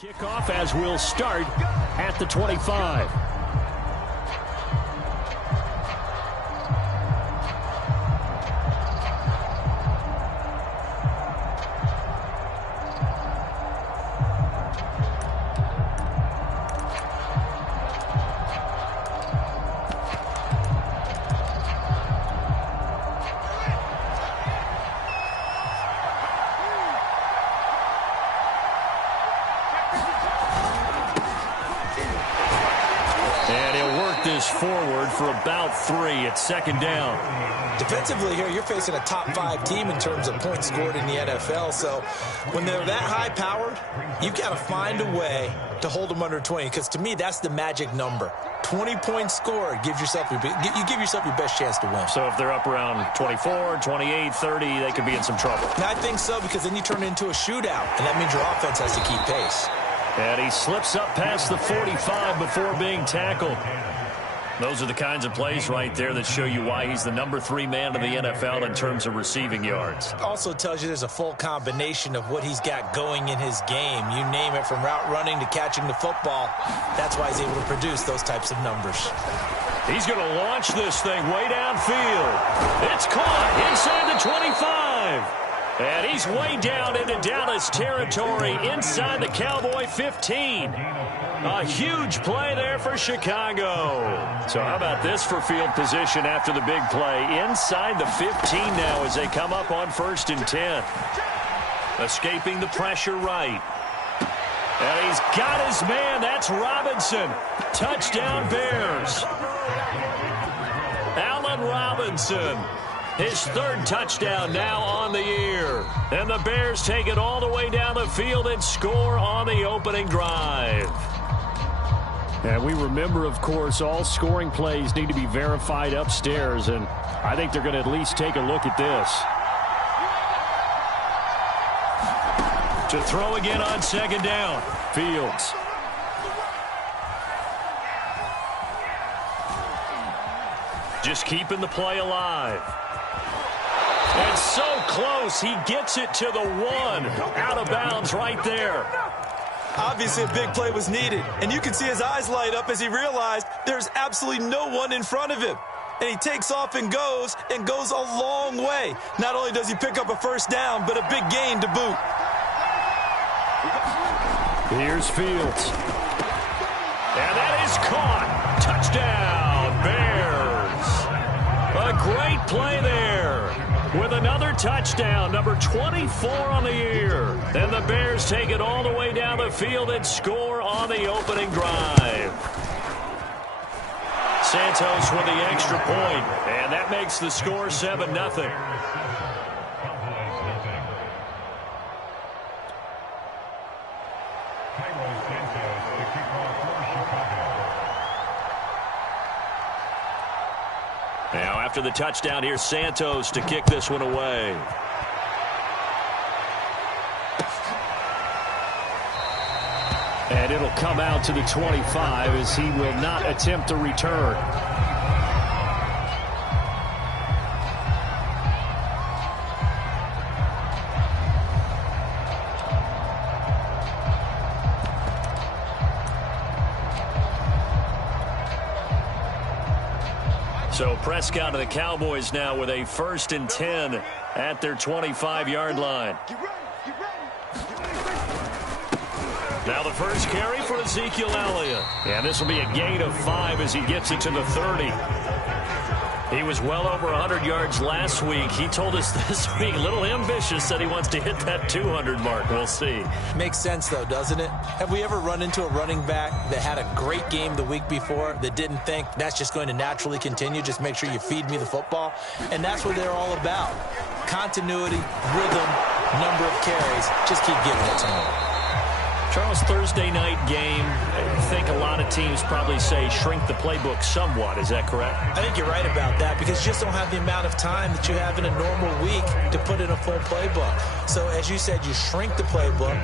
Kickoff as we'll start at the 25. Forward for about 3 at second down. Defensively here, you're facing a top 5 team in terms of points scored in the NFL. So when they're that high powered, you've got to find a way to hold them under 20. Because to me, that's the magic number. 20 points scored. You give yourself your best chance to win. So if they're up around 24, 28, 30, they could be in some trouble. And I think so, because then you turn it into a shootout. And that means your offense has to keep pace. And he slips up past the 45 before being tackled. Those are the kinds of plays right there that show you why he's the number 3 man in the NFL in terms of receiving yards. Also tells you there's a full combination of what he's got going in his game. You name it, from route running to catching the football. That's why he's able to produce those types of numbers. He's going to launch this thing way downfield. It's caught inside the 25. And he's way down into Dallas territory inside the Cowboy 15. A huge play there for Chicago. So how about this for field position after the big play? Inside the 15 now as they come up on 1st and 10. Escaping the pressure right. And he's got his man. That's Robinson. Touchdown Bears. Allen Robinson. His 3rd touchdown now on the year. And the Bears take it all the way down the field and score on the opening drive. And we remember, of course, all scoring plays need to be verified upstairs. And I think they're going to at least take a look at this. To throw again on 2nd down. Fields. Just keeping the play alive. And so close, he gets it to the 1. Out of bounds right there. Obviously, a big play was needed, and you can see his eyes light up as he realized there's absolutely no one in front of him. And he takes off and goes a long way. Not only does he pick up a 1st down, but a big gain to boot. Here's Fields. And that is caught. Touchdown, Bears. A great play there. With another touchdown, number 24 on the year. And the Bears take it all the way down the field and score on the opening drive. Santos with the extra point, and that makes the score 7-0. Now, after the touchdown, here's Santos to kick this one away. And it'll come out to the 25 as he will not attempt a return. So Prescott of the Cowboys now with a 1st and 10 at their 25-yard line. Now the first carry for Ezekiel Elliott. And this will be a gain of 5 as he gets it to the 30. He was well over 100 yards last week. He told us this week, a little ambitious, said he wants to hit that 200 mark. We'll see. Makes sense, though, doesn't it? Have we ever run into a running back that had a great game the week before that didn't think that's just going to naturally continue? Just make sure you feed me the football. And that's what they're all about. Continuity, rhythm, number of carries. Just keep giving it to me. Charles, Thursday night game, I think a lot of teams probably say shrink the playbook somewhat. Is that correct? I think you're right about that, because you just don't have the amount of time that you have in a normal week to put in a full playbook. So as you said, you shrink the playbook,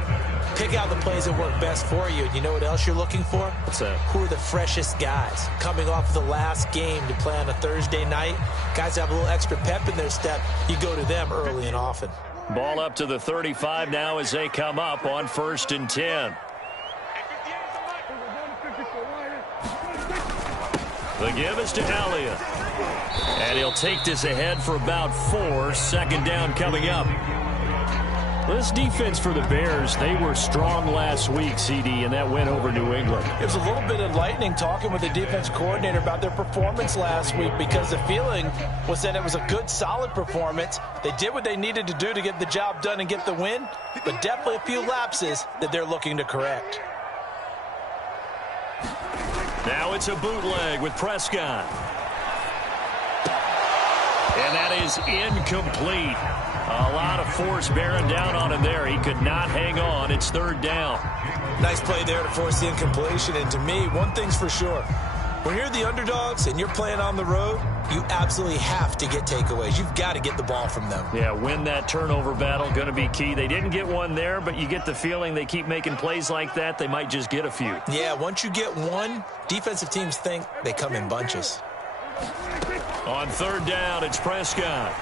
pick out the plays that work best for you. You know what else you're looking for? What's that? Who are the freshest guys coming off the last game to play on a Thursday night? Guys have a little extra pep in their step. You go to them early and often. Ball up to the 35 now as they come up on 1st and 10. The give is to Elliott. And he'll take this ahead for about 4. Second down coming up. This defense for the Bears, they were strong last week, CD, and that win over New England. It was a little bit enlightening talking with the defense coordinator about their performance last week because the feeling was that it was a good, solid performance. They did what they needed to do to get the job done and get the win, but definitely a few lapses that they're looking to correct. Now it's a bootleg with Prescott. And that is incomplete. A lot of force bearing down on him there. He could not hang on. It's third down. Nice play there to force the incompletion. And to me, one thing's for sure. When you're the underdogs and you're playing on the road, you absolutely have to get takeaways. You've got to get the ball from them. Yeah, win that turnover battle, going to be key. They didn't get one there, but you get the feeling they keep making plays like that, they might just get a few. Yeah, once you get one, defensive teams think they come in bunches. On third down, it's Prescott.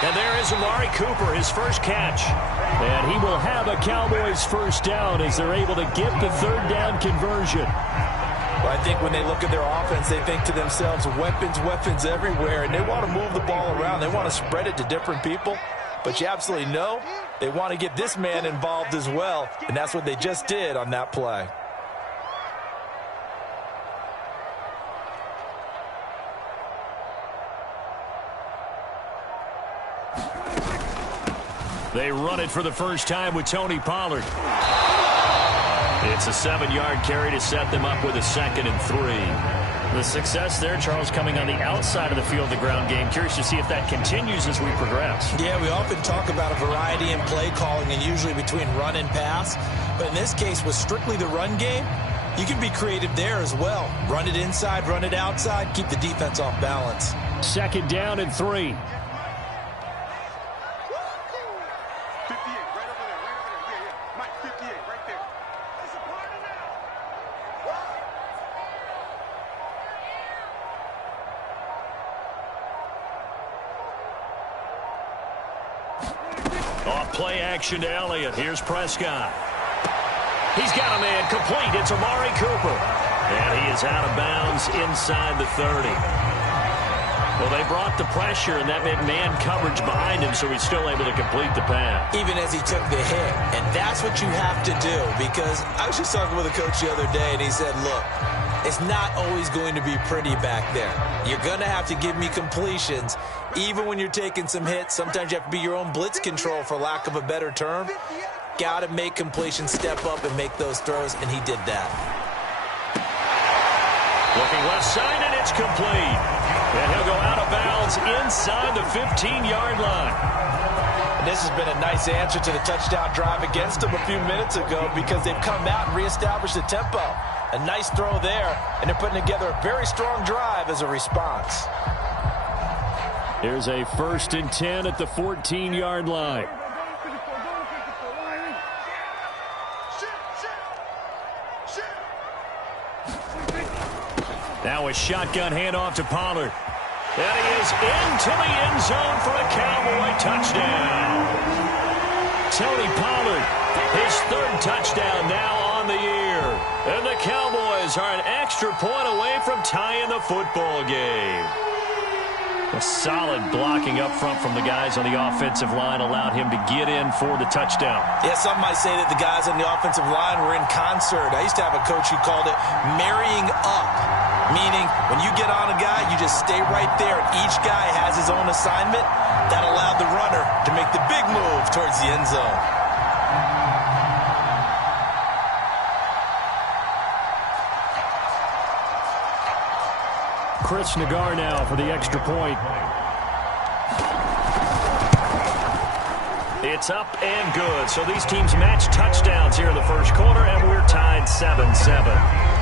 And there is Amari Cooper, his first catch. And he will have a Cowboys first down as they're able to get the third down conversion. Well, I think when they look at their offense, they think to themselves, weapons everywhere, and they want to move the ball around. They want to spread it to different people. But you absolutely know they want to get this man involved as well, and that's what they just did on that play. They run it for the first time with Tony Pollard. It's a 7-yard carry to set them up with a 2nd and 3. The success there, Charles, coming on the outside of the field, the ground game. Curious to see if that continues as we progress. Yeah, we often talk about a variety in play calling and usually between run and pass. But in this case, with strictly the run game, you can be creative there as well. Run it inside, run it outside, keep the defense off balance. 2nd down and 3. Off play action to Elliott. Here's Prescott. He's got a man complete. It's Amari Cooper. And he is out of bounds inside the 30. Well, they brought the pressure, and that meant man coverage behind him, so he's still able to complete the pass. Even as he took the hit. And that's what you have to do, because I was just talking with a coach the other day, and he said, look, it's not always going to be pretty back there. You're going to have to give me completions. Even when you're taking some hits, sometimes you have to be your own blitz control, for lack of a better term. Got to make completions, step up, and make those throws, and he did that. Looking left side, and it's complete. And he'll go out of bounds inside the 15-yard line. And this has been a nice answer to the touchdown drive against them a few minutes ago, because they've come out and reestablished the tempo. A nice throw there, and they're putting together a very strong drive as a response. Here's a 1st and 10 at the 14-yard line. Now a shotgun handoff to Pollard. And he is into the end zone for a Cowboy touchdown. Tony Pollard, his 3rd touchdown now on the year. And the Cowboys are an extra point away from tying the football game. A solid blocking up front from the guys on the offensive line allowed him to get in for the touchdown. Yeah, some might say that the guys on the offensive line were in concert. I used to have a coach who called it marrying up, meaning when you get on a guy, you just stay right there. Each guy has his own assignment. That allowed the runner to make the big move towards the end zone. Chris Nagar now for the extra point. It's up and good. So these teams match touchdowns here in the first quarter, and we're tied 7-7.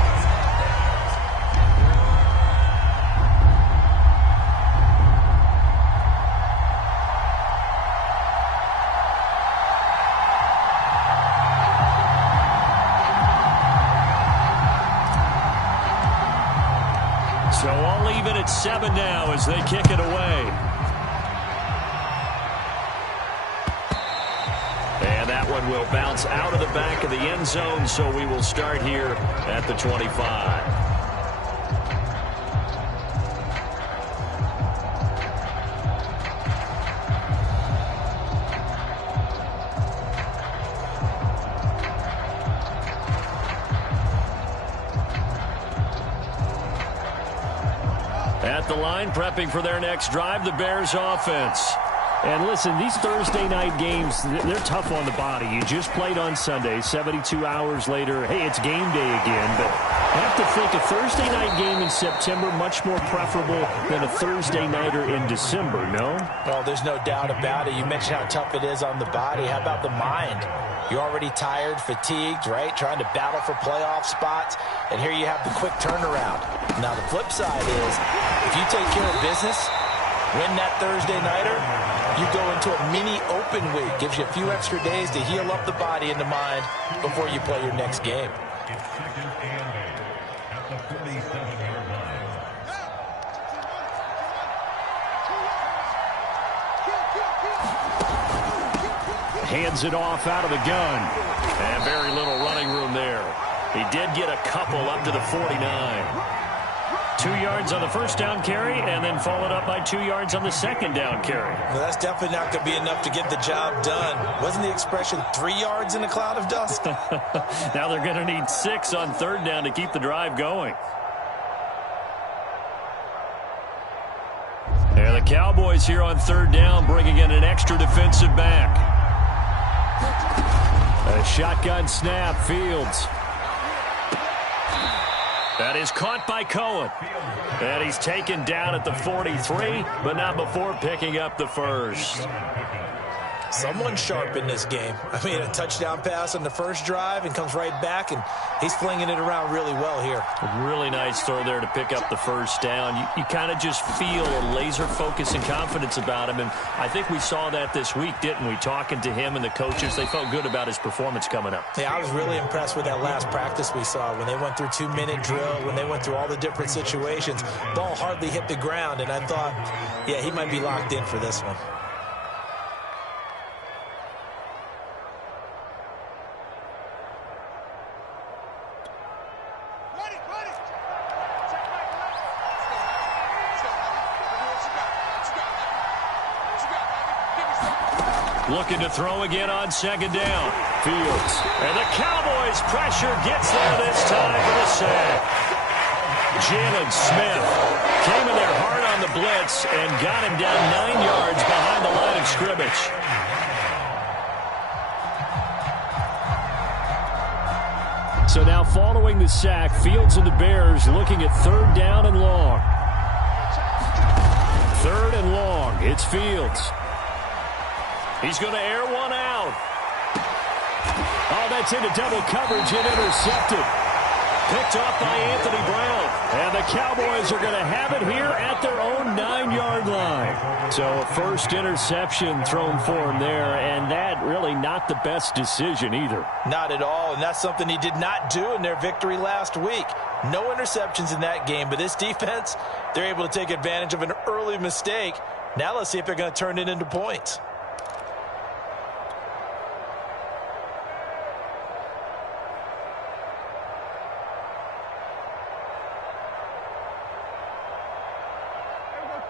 So all even at 7 now as they kick it away. And that one will bounce out of the back of the end zone, so we will start here at the 25. at the line, prepping for their next drive, the Bears offense. And listen, these Thursday night games, they're tough on the body. You just played on Sunday, 72 hours later, hey, it's game day again. But I have to think a Thursday night game in September much more preferable than a Thursday nighter in December, no? Well, there's no doubt about it. You mentioned how tough it is on the body. How about the mind? You're already tired, fatigued, right? Trying to battle for playoff spots. And here you have the quick turnaround. Now, the flip side is, if you take care of business, win that Thursday nighter, you go into a mini open week. Gives you a few extra days to heal up the body and the mind before you play your next game. Hands it off out of the gun. And very little running room there. He did get a couple up to the 49. 2 yards on the first down carry, and then followed up by 2 yards on the second down carry. Well, that's definitely not going to be enough to get the job done. Wasn't the expression 3 yards in a cloud of dust? Now they're going to need 6 on third down to keep the drive going. And the Cowboys here on third down, bringing in an extra defensive back. A shotgun snap, Fields. That is caught by Cohen. And he's taken down at the 43, but not before picking up the first. Someone's sharp in this game. I mean, a touchdown pass on the first drive and comes right back, and he's flinging it around really well here. A really nice throw there to pick up the first down. You kind of just feel a laser focus and confidence about him, and I think we saw that this week, didn't we? Talking to him and the coaches, they felt good about his performance coming up. Yeah, I was really impressed with that last practice we saw when they went through 2-minute drill, when they went through all the different situations. Ball hardly hit the ground, and I thought, yeah, he might be locked in for this one. Looking to throw again on second down. Fields. And the Cowboys pressure gets there this time for the sack. Jalen Smith came in there hard on the blitz and got him down 9 yards behind the line of scrimmage. So now following the sack, Fields and the Bears looking at third down and long. Third and long. It's Fields. He's going to air one out. Oh, that's into double coverage and intercepted. Picked off by Anthony Brown. And the Cowboys are going to have it here at their own 9-yard line. So a first interception thrown for him there, and that really not the best decision either. Not at all, and that's something he did not do in their victory last week. No interceptions in that game, but this defense, they're able to take advantage of an early mistake. Now let's see if they're going to turn it into points.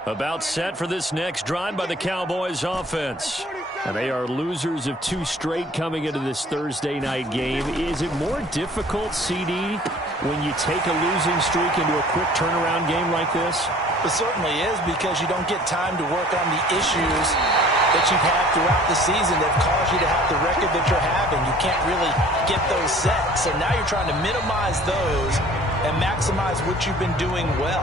About set for this next drive by the Cowboys offense. And they are losers of 2 straight coming into this Thursday night game. Is it more difficult, CD, when you take a losing streak into a quick turnaround game like this? It certainly is, because you don't get time to work on the issues that you've had throughout the season that caused you to have the record that you're having. You can't really get those set. So now you're trying to minimize those and maximize what you've been doing well.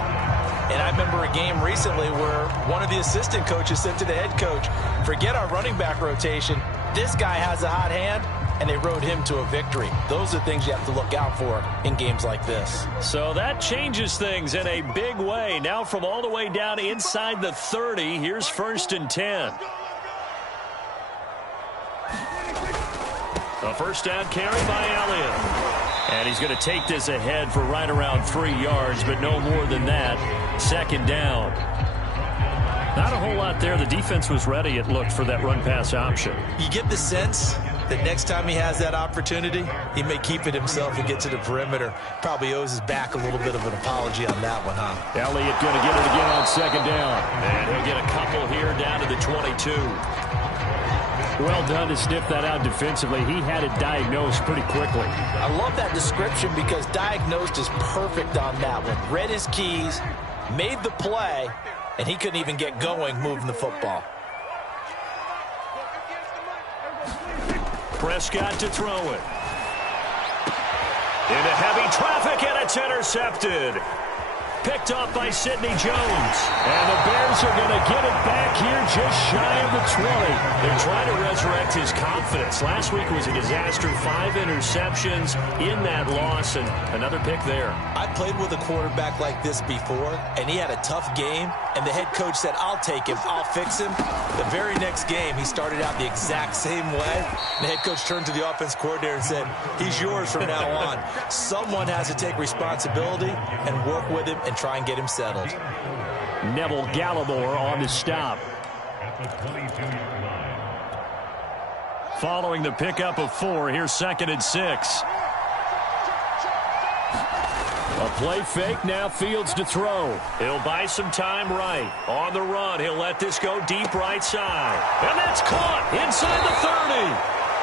And I remember a game recently where one of the assistant coaches said to the head coach, forget our running back rotation. This guy has a hot hand, and they rode him to a victory. Those are things you have to look out for in games like this. So that changes things in a big way. Now from all the way down inside the 30, here's 1st and 10. A first down carry by Elliott. And he's going to take this ahead for right around 3 yards, but no more than that. 2nd down. Not a whole lot there. The defense was ready, it looked, for that run-pass option. You get the sense that next time he has that opportunity, he may keep it himself and get to the perimeter. Probably owes his back a little bit of an apology on that one, huh? Elliott going to get it again on 2nd down. And he'll get a couple here down to the 22. Well done to sniff that out defensively. He had it diagnosed pretty quickly. I love that description because diagnosed is perfect on that one. Read his keys, made the play, and he couldn't even get going moving the football. Prescott to throw it. Into heavy traffic, and it's intercepted. Picked off by Sidney Jones. And the Bears are going to get it back here just shy of the 20. They're trying to resurrect his confidence. Last week was a disaster. 5 interceptions in that loss, and another pick there. I played with a quarterback like this before, and he had a tough game, and the head coach said, I'll take him, I'll fix him. The very next game, he started out the exact same way. The head coach turned to the offense coordinator and said, he's yours from now on. Someone has to take responsibility and work with him and try and get him settled. Neville Gallimore on the stop. Following the pickup of 4, here's 2nd and 6. A play fake, now Fields to throw. He'll buy some time right. On the run, he'll let this go deep right side. And that's caught inside the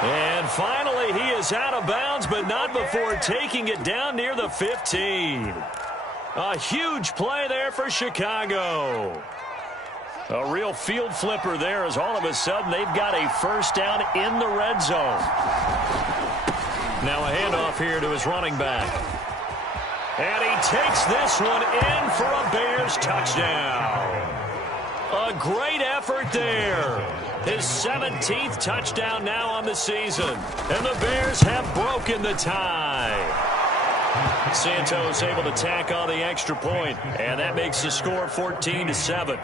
30. And finally, he is out of bounds, but not before taking it down near the 15. A huge play there for Chicago. A real field flipper there, as all of a sudden they've got a first down in the red zone. Now a handoff here to his running back. And he takes this one in for a Bears touchdown. A great effort there. His 17th touchdown now on the season. And the Bears have broken the tie. Santos able to tack on the extra point, and that makes the score 14-7.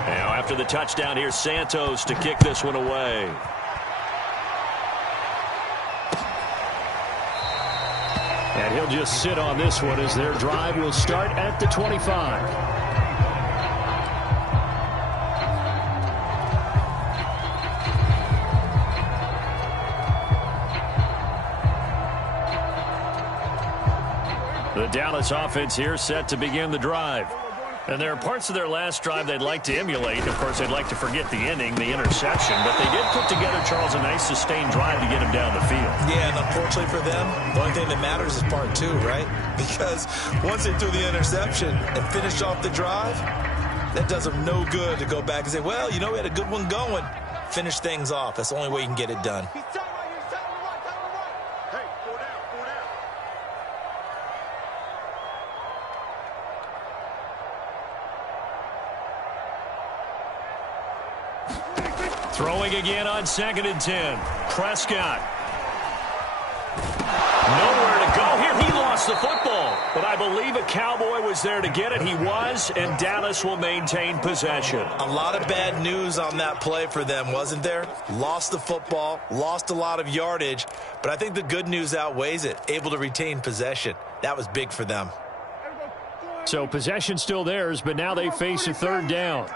Now after the touchdown, here's Santos to kick this one away. And he'll just sit on this one as their drive will start at the 25. The Dallas offense here set to begin the drive. And there are parts of their last drive they'd like to emulate. Of course, they'd like to forget the ending, the interception. But they did put together, Charles, a nice sustained drive to get him down the field. Yeah, and unfortunately for them, the only thing that matters is part 2, right? Because once they threw the interception and finished off the drive, that does them no good to go back and say, well, you know, we had a good one going. Finish things off. That's the only way you can get it done. Throwing again on 2nd and 10. Prescott. Nowhere to go here. He lost the football. But I believe a Cowboy was there to get it. He was, and Dallas will maintain possession. A lot of bad news on that play for them, wasn't there? Lost the football, lost a lot of yardage, but I think the good news outweighs it. Able to retain possession. That was big for them. So possession still theirs, but now they face a 3rd down.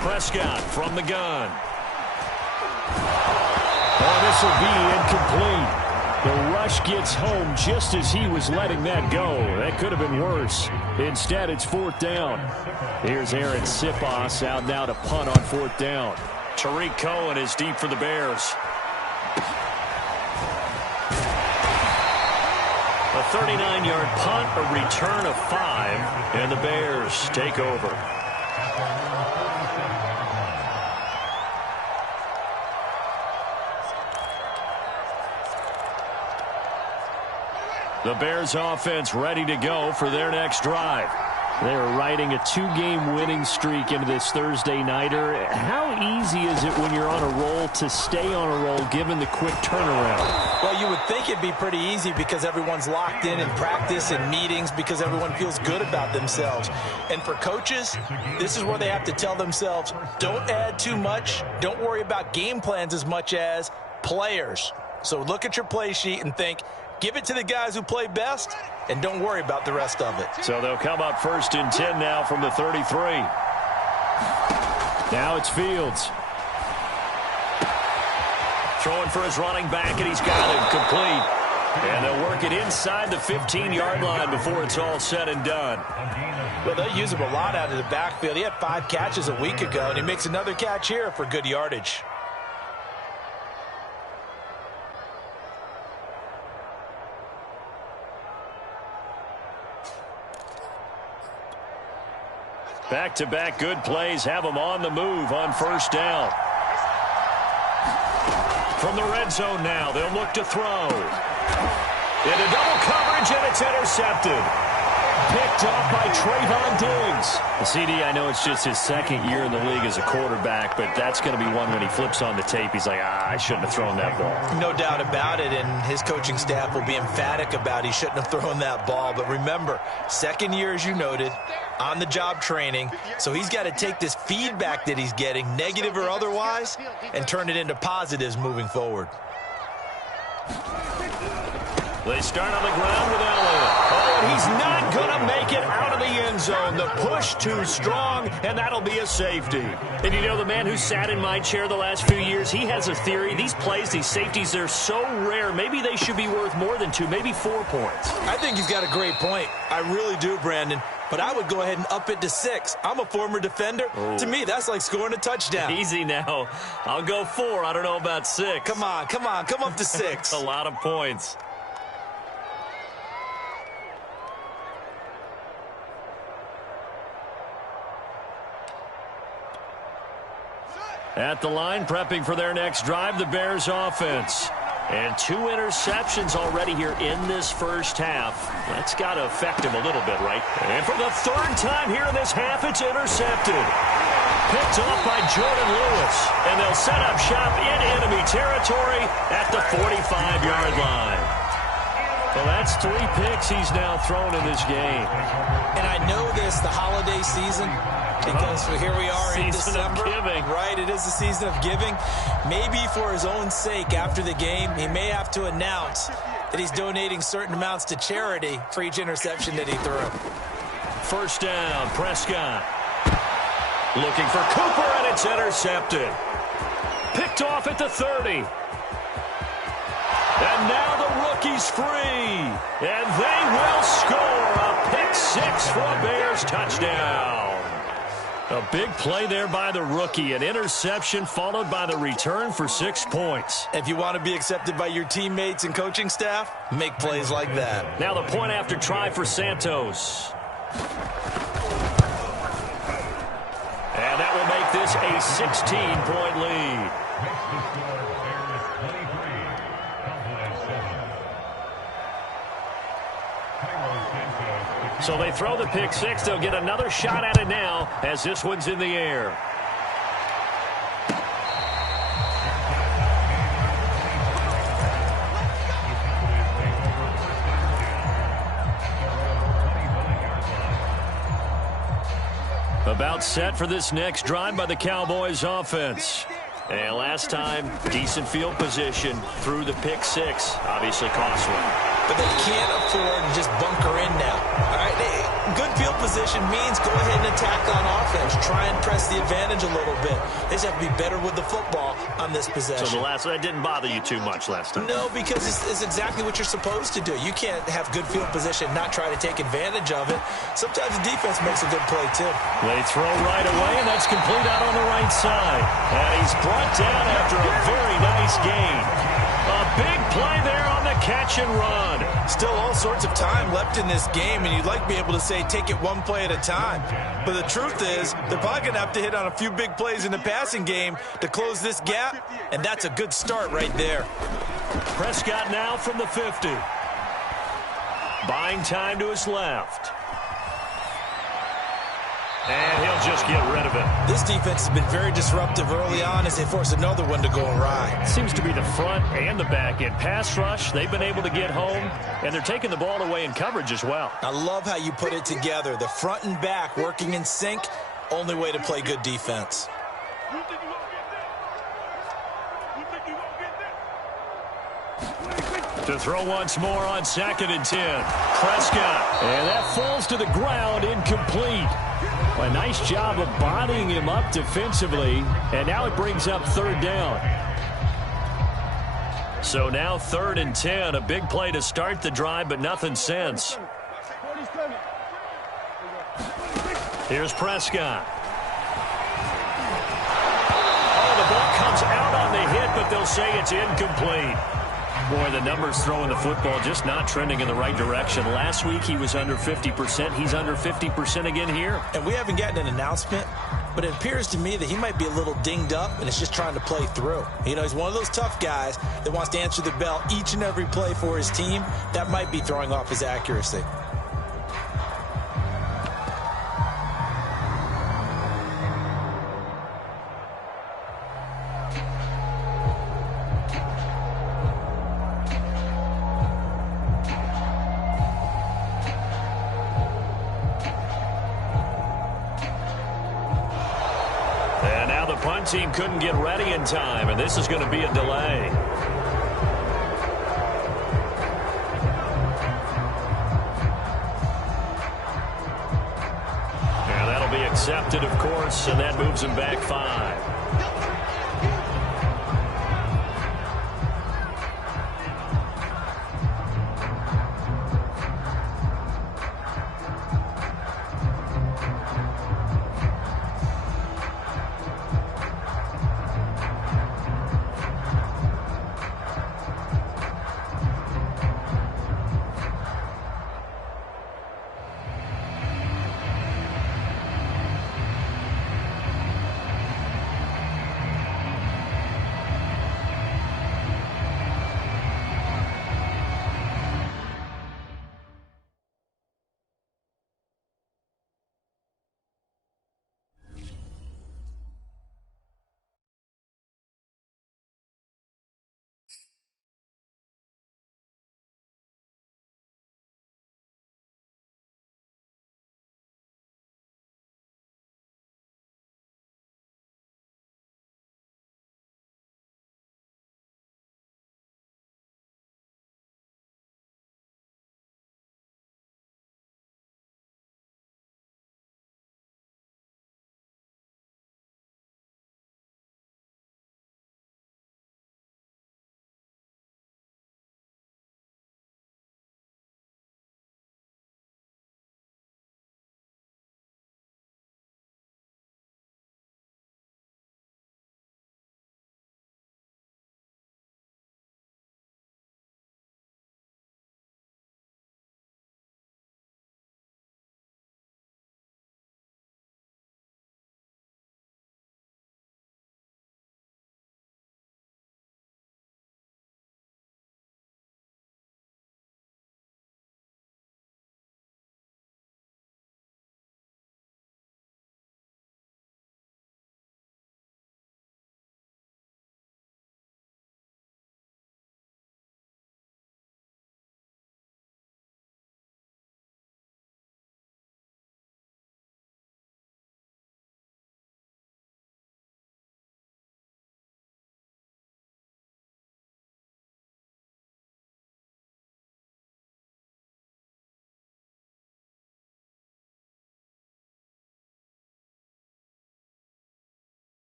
Prescott from the gun. Oh, this will be incomplete. The rush gets home just as he was letting that go. That could have been worse. Instead, it's 4th down. Here's Aaron Siposs out now to punt on 4th down. Tariq Cohen is deep for the Bears. A 39-yard punt, a return of 5, and the Bears take over. The Bears offense ready to go for their next drive. They're riding a 2-game winning streak into this Thursday nighter. How easy is it when you're on a roll to stay on a roll given the quick turnaround? Well, you would think it'd be pretty easy because everyone's locked in practice and meetings because everyone feels good about themselves. And for coaches, this is where they have to tell themselves, don't add too much. Don't worry about game plans as much as players. So look at your play sheet and think, give it to the guys who play best, and don't worry about the rest of it. So they'll come up 1st and 10 now from the 33. Now it's Fields. Throwing for his running back, and he's got him complete. And they'll work it inside the 15-yard line before it's all said and done. Well, they'll use him a lot out of the backfield. He had 5 catches a week ago, and he makes another catch here for good yardage. Back-to-back good plays have them on the move on first down. From the red zone now, they'll look to throw. Into double coverage, and it's intercepted. Picked off by Trayvon Diggs. The CD, I know it's just his second year in the league as a quarterback, but that's going to be one when he flips on the tape. He's like, I shouldn't have thrown that ball. No doubt about it, and his coaching staff will be emphatic about he shouldn't have thrown that ball. But remember, second year, as you noted, on-the-job training, so he's got to take this feedback that he's getting, negative or otherwise, and turn it into positives moving forward. They start on the ground with Elliott. Oh, and he's not going to make it out of the end zone. The push too strong, and that'll be a safety. And you know, the man who sat in my chair the last few years, he has a theory. These plays, these safeties, they're so rare. Maybe they should be worth more than 2, maybe 4 points. I think he's got a great point. I really do, Brandon. But I would go ahead and up it to 6. I'm a former defender. Oh. To me, that's like scoring a touchdown. Easy now. I'll go 4. I don't know about 6. Come on. Come up to 6. A lot of points. At the line, prepping for their next drive, the Bears offense. And 2 interceptions already here in this first half. That's got to affect him a little bit, right? And for the 3rd time here in this half, it's intercepted. Picked off by Jordan Lewis. And they'll set up shop in enemy territory at the 45-yard line. Well, that's 3 picks he's now thrown in this game. And I know this, the holiday season, because here we are in December. Right, it is the season of giving. Maybe for his own sake after the game, he may have to announce that he's donating certain amounts to charity for each interception that he threw. First down, Prescott. Looking for Cooper, and it's intercepted. Picked off at the 30. And now the rookie's free. And they will score a pick 6 for a Bears touchdown. A big play there by the rookie. An interception followed by the return for 6 points. If you want to be accepted by your teammates and coaching staff, make plays like that. Now the point after try for Santos. And that will make this a 16-point lead. So they throw the pick 6. They'll get another shot at it now as this one's in the air. About set for this next drive by the Cowboys offense. And last time, decent field position through the pick 6. Obviously cost one. But they can't afford to just bunker in now. All right, good field position means go ahead and attack on offense. Try and press the advantage a little bit. They just have to be better with the football on this possession. So that didn't bother you too much last time? No, because it's exactly what you're supposed to do. You can't have good field position and not try to take advantage of it. Sometimes the defense makes a good play, too. They throw right away, and that's complete out on the right side. And he's brought down after a very nice gain. A big play there on the catch and run. Still all sorts of time left in this game, and you'd like to be able to say take it one play at a time. But the truth is, they're probably going to have to hit on a few big plays in the passing game to close this gap, and that's a good start right there. Prescott now from the 50. Buying time to his left. And he'll just get rid of it. This defense has been very disruptive early on as they force another one to go awry. Seems to be the front and the back end. Pass rush, they've been able to get home, and they're taking the ball away in coverage as well. I love how you put it together. The front and back working in sync, only way to play good defense. To throw once more on 2nd and 10. Prescott. And that falls to the ground, incomplete. A nice job of bodying him up defensively. And now it brings up 3rd down. So now 3rd and 10. A big play to start the drive, but nothing since. Here's Prescott. Oh, the ball comes out on the hit, but they'll say it's incomplete. Boy, the numbers throwing the football just not trending in the right direction. Last week he was under 50%. He's under 50% again here. And we haven't gotten an announcement, but it appears to me that he might be a little dinged up and is just trying to play through. You know, he's one of those tough guys that wants to answer the bell each and every play for his team. That might be throwing off his accuracy. Team couldn't get ready in time, and this is going to be a delay. And that'll be accepted, of course, and that moves him back 5.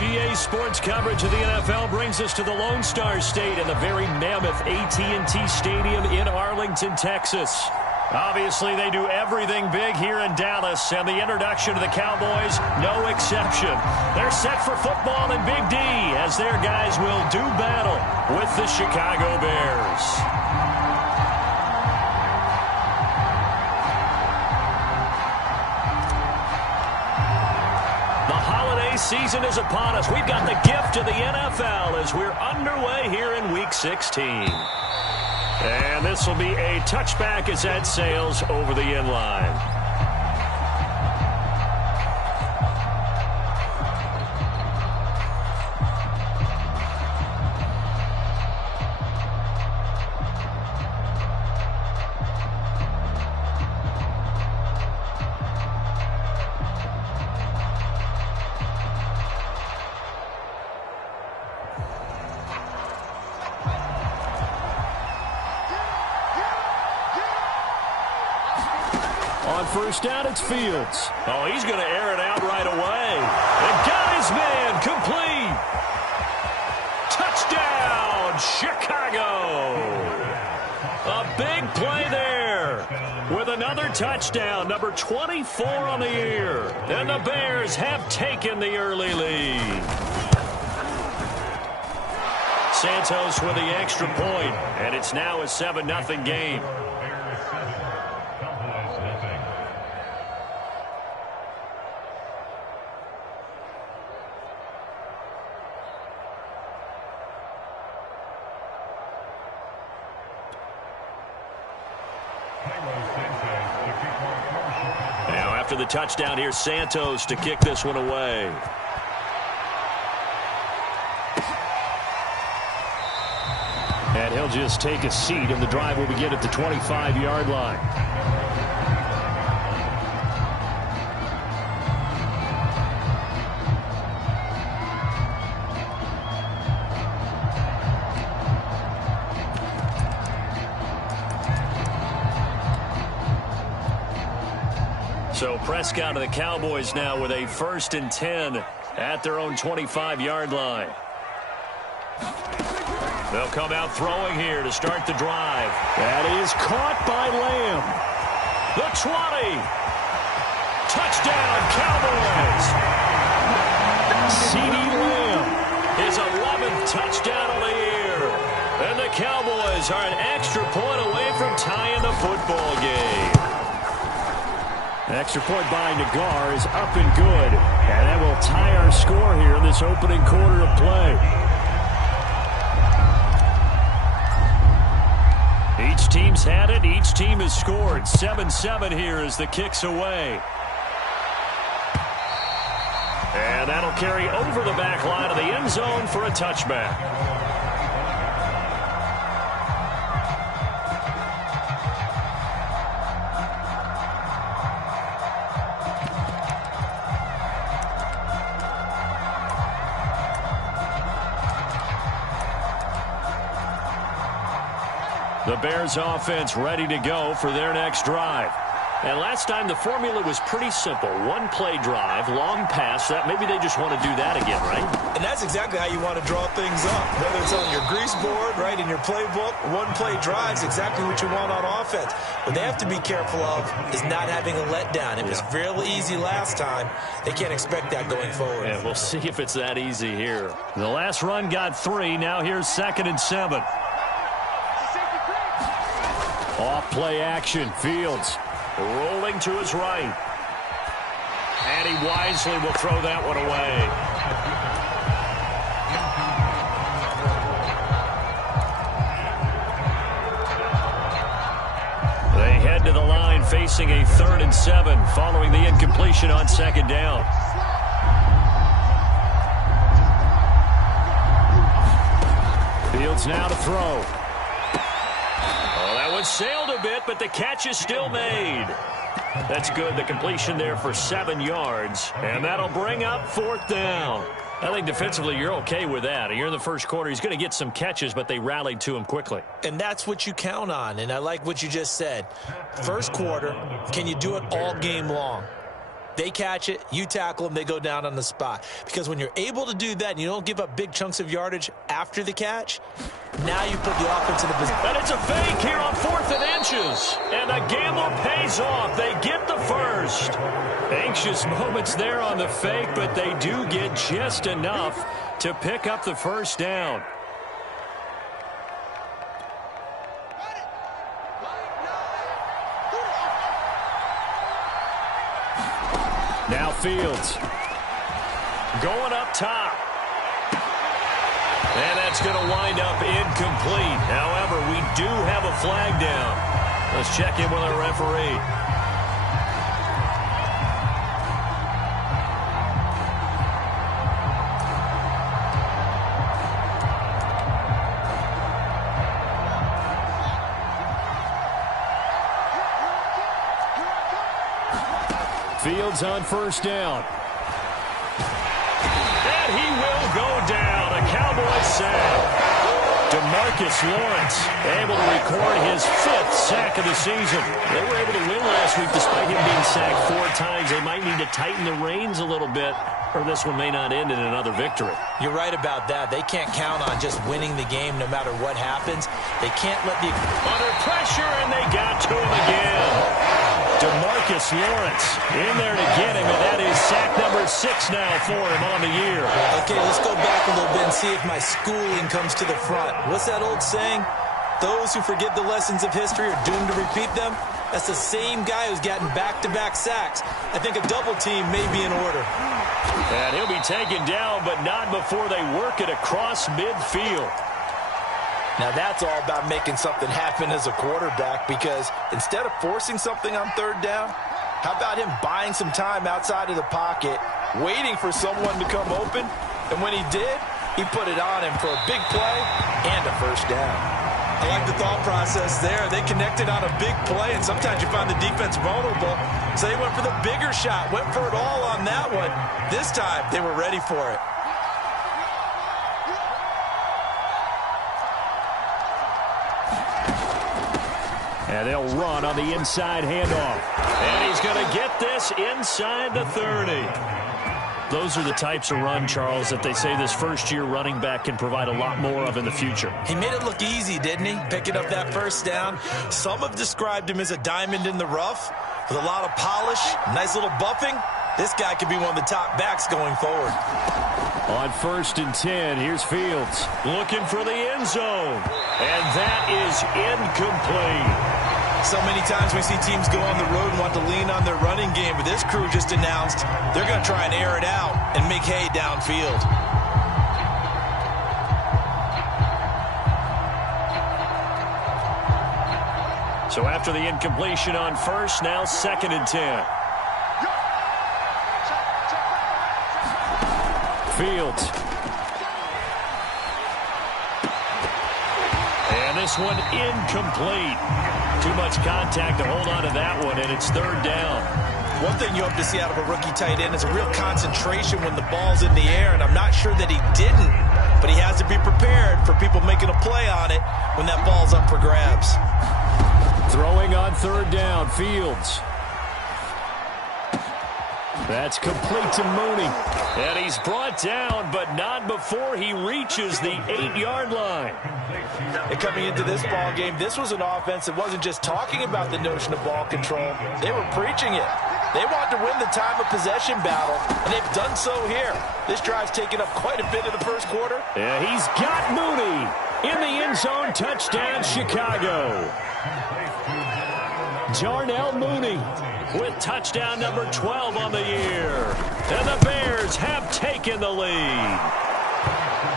EA Sports coverage of the NFL brings us to the Lone Star State and the very mammoth AT&T Stadium in Arlington, Texas. Obviously, they do everything big here in Dallas, and the introduction to the Cowboys, no exception. They're set for football in Big D as their guys will do battle with the Chicago Bears. Season is upon us. We've got the gift of the NFL as we're underway here in Week 16. And this will be a touchback as that sails over the end line. First down, it's Fields. Oh, he's going to air it out right away. And got his man complete. Touchdown, Chicago. A big play there with another touchdown, number 24 on the year. And the Bears have taken the early lead. Santos with the extra point, and it's now a 7-0 game. Now after the touchdown, here's Santos to kick this one away. And he'll just take a seat, and the drive will begin at the 25-yard line. So Prescott of the Cowboys now with a 1st and 10 at their own 25-yard line. They'll come out throwing here to start the drive. That is caught by Lamb. The 20. Touchdown, Cowboys. CeeDee Lamb. His 11th touchdown of the year. And the Cowboys are an extra point away from tying the football game. Extra point by Nagar is up and good. And that will tie our score here in this opening quarter of play. Each team's had it. Each team has scored. 7-7 here as the kick's away. And that'll carry over the back line of the end zone for a touchback. The Bears offense ready to go for their next drive. And last time the formula was pretty simple. One play drive, long pass. That maybe they just want to do that again, right? And that's exactly how you want to draw things up. Whether it's on your grease board, right, in your playbook, one play drive is exactly what you want on offense. What they have to be careful of is not having a letdown. It was really easy last time. They can't expect that going forward. Yeah, we'll see if it's that easy here. The last run got 3. Now here's 2nd and 7. Off play action. Fields rolling to his right. And he wisely will throw that one away. They head to the line facing a 3rd and 7 following the incompletion on 2nd down. Fields now to throw. Sailed a bit, but the catch is still made. That's good. The completion there for 7 yards, and that'll bring up 4th down. I think defensively you're okay with that. You're in the first quarter. He's going to get some catches, but they rallied to him quickly. And that's what you count on, and I like what you just said. First quarter, can you do it all game long? They catch it, you tackle them, they go down on the spot. Because when you're able to do that and you don't give up big chunks of yardage after the catch, now you put the offense in the position. And it's a fake here on 4th and inches. And the gamble pays off. They get the first. Anxious moments there on the fake, but they do get just enough to pick up the first down. Now Fields going up top. And that's going to wind up incomplete. However, we do have a flag down. Let's check in with our referee. Fields on first down. And he will go down. A Cowboys sack. DeMarcus Lawrence able to record his 5th sack of the season. They were able to win last week despite him being sacked 4 times. They might need to tighten the reins a little bit, or this one may not end in another victory. You're right about that. They can't count on just winning the game no matter what happens. They can't let the... Under pressure, and they got to him again. DeMarcus Lawrence in there to get him, and that is sack number 6 now for him on the year. Okay, let's go back a little bit and see if my schooling comes to the front. What's that old saying? Those who forget the lessons of history are doomed to repeat them. That's the same guy who's gotten back-to-back sacks. I think a double team may be in order. And he'll be taken down, but not before they work it across midfield. Now that's all about making something happen as a quarterback, because instead of forcing something on 3rd down, how about him buying some time outside of the pocket, waiting for someone to come open, and when he did, he put it on him for a big play and a first down. I like the thought process there. They connected on a big play, and sometimes you find the defense vulnerable. So they went for the bigger shot, went for it all on that one. This time, they were ready for it. And they'll run on the inside handoff. And he's going to get this inside the 30. Those are the types of run, Charles, that they say this first-year running back can provide a lot more of in the future. He made it look easy, didn't he? Picking up that first down. Some have described him as a diamond in the rough with a lot of polish, nice little buffing. This guy could be one of the top backs going forward. On 1st and 10, here's Fields looking for the end zone. And that is incomplete. So many times we see teams go on the road and want to lean on their running game, but this crew just announced they're going to try and air it out and make hay downfield. So after the incompletion on 1st, now 2nd and 10. Fields. And this one incomplete. Too much contact to hold on to that one, and it's 3rd down. One thing you hope to see out of a rookie tight end is a real concentration when the ball's in the air, and I'm not sure that he didn't, but he has to be prepared for people making a play on it when that ball's up for grabs. Throwing on 3rd down, Fields. That's complete to Mooney. And he's brought down, but not before he reaches the 8-yard line. And coming into this ball game, this was an offense that wasn't just talking about the notion of ball control. They were preaching it. They wanted to win the time of possession battle, and they've done so here. This drive's taken up quite a bit in the first quarter. Yeah, he's got Mooney in the end zone. Touchdown, Chicago. Darnell Mooney with touchdown number 12 on the year. And the Bears have taken the lead.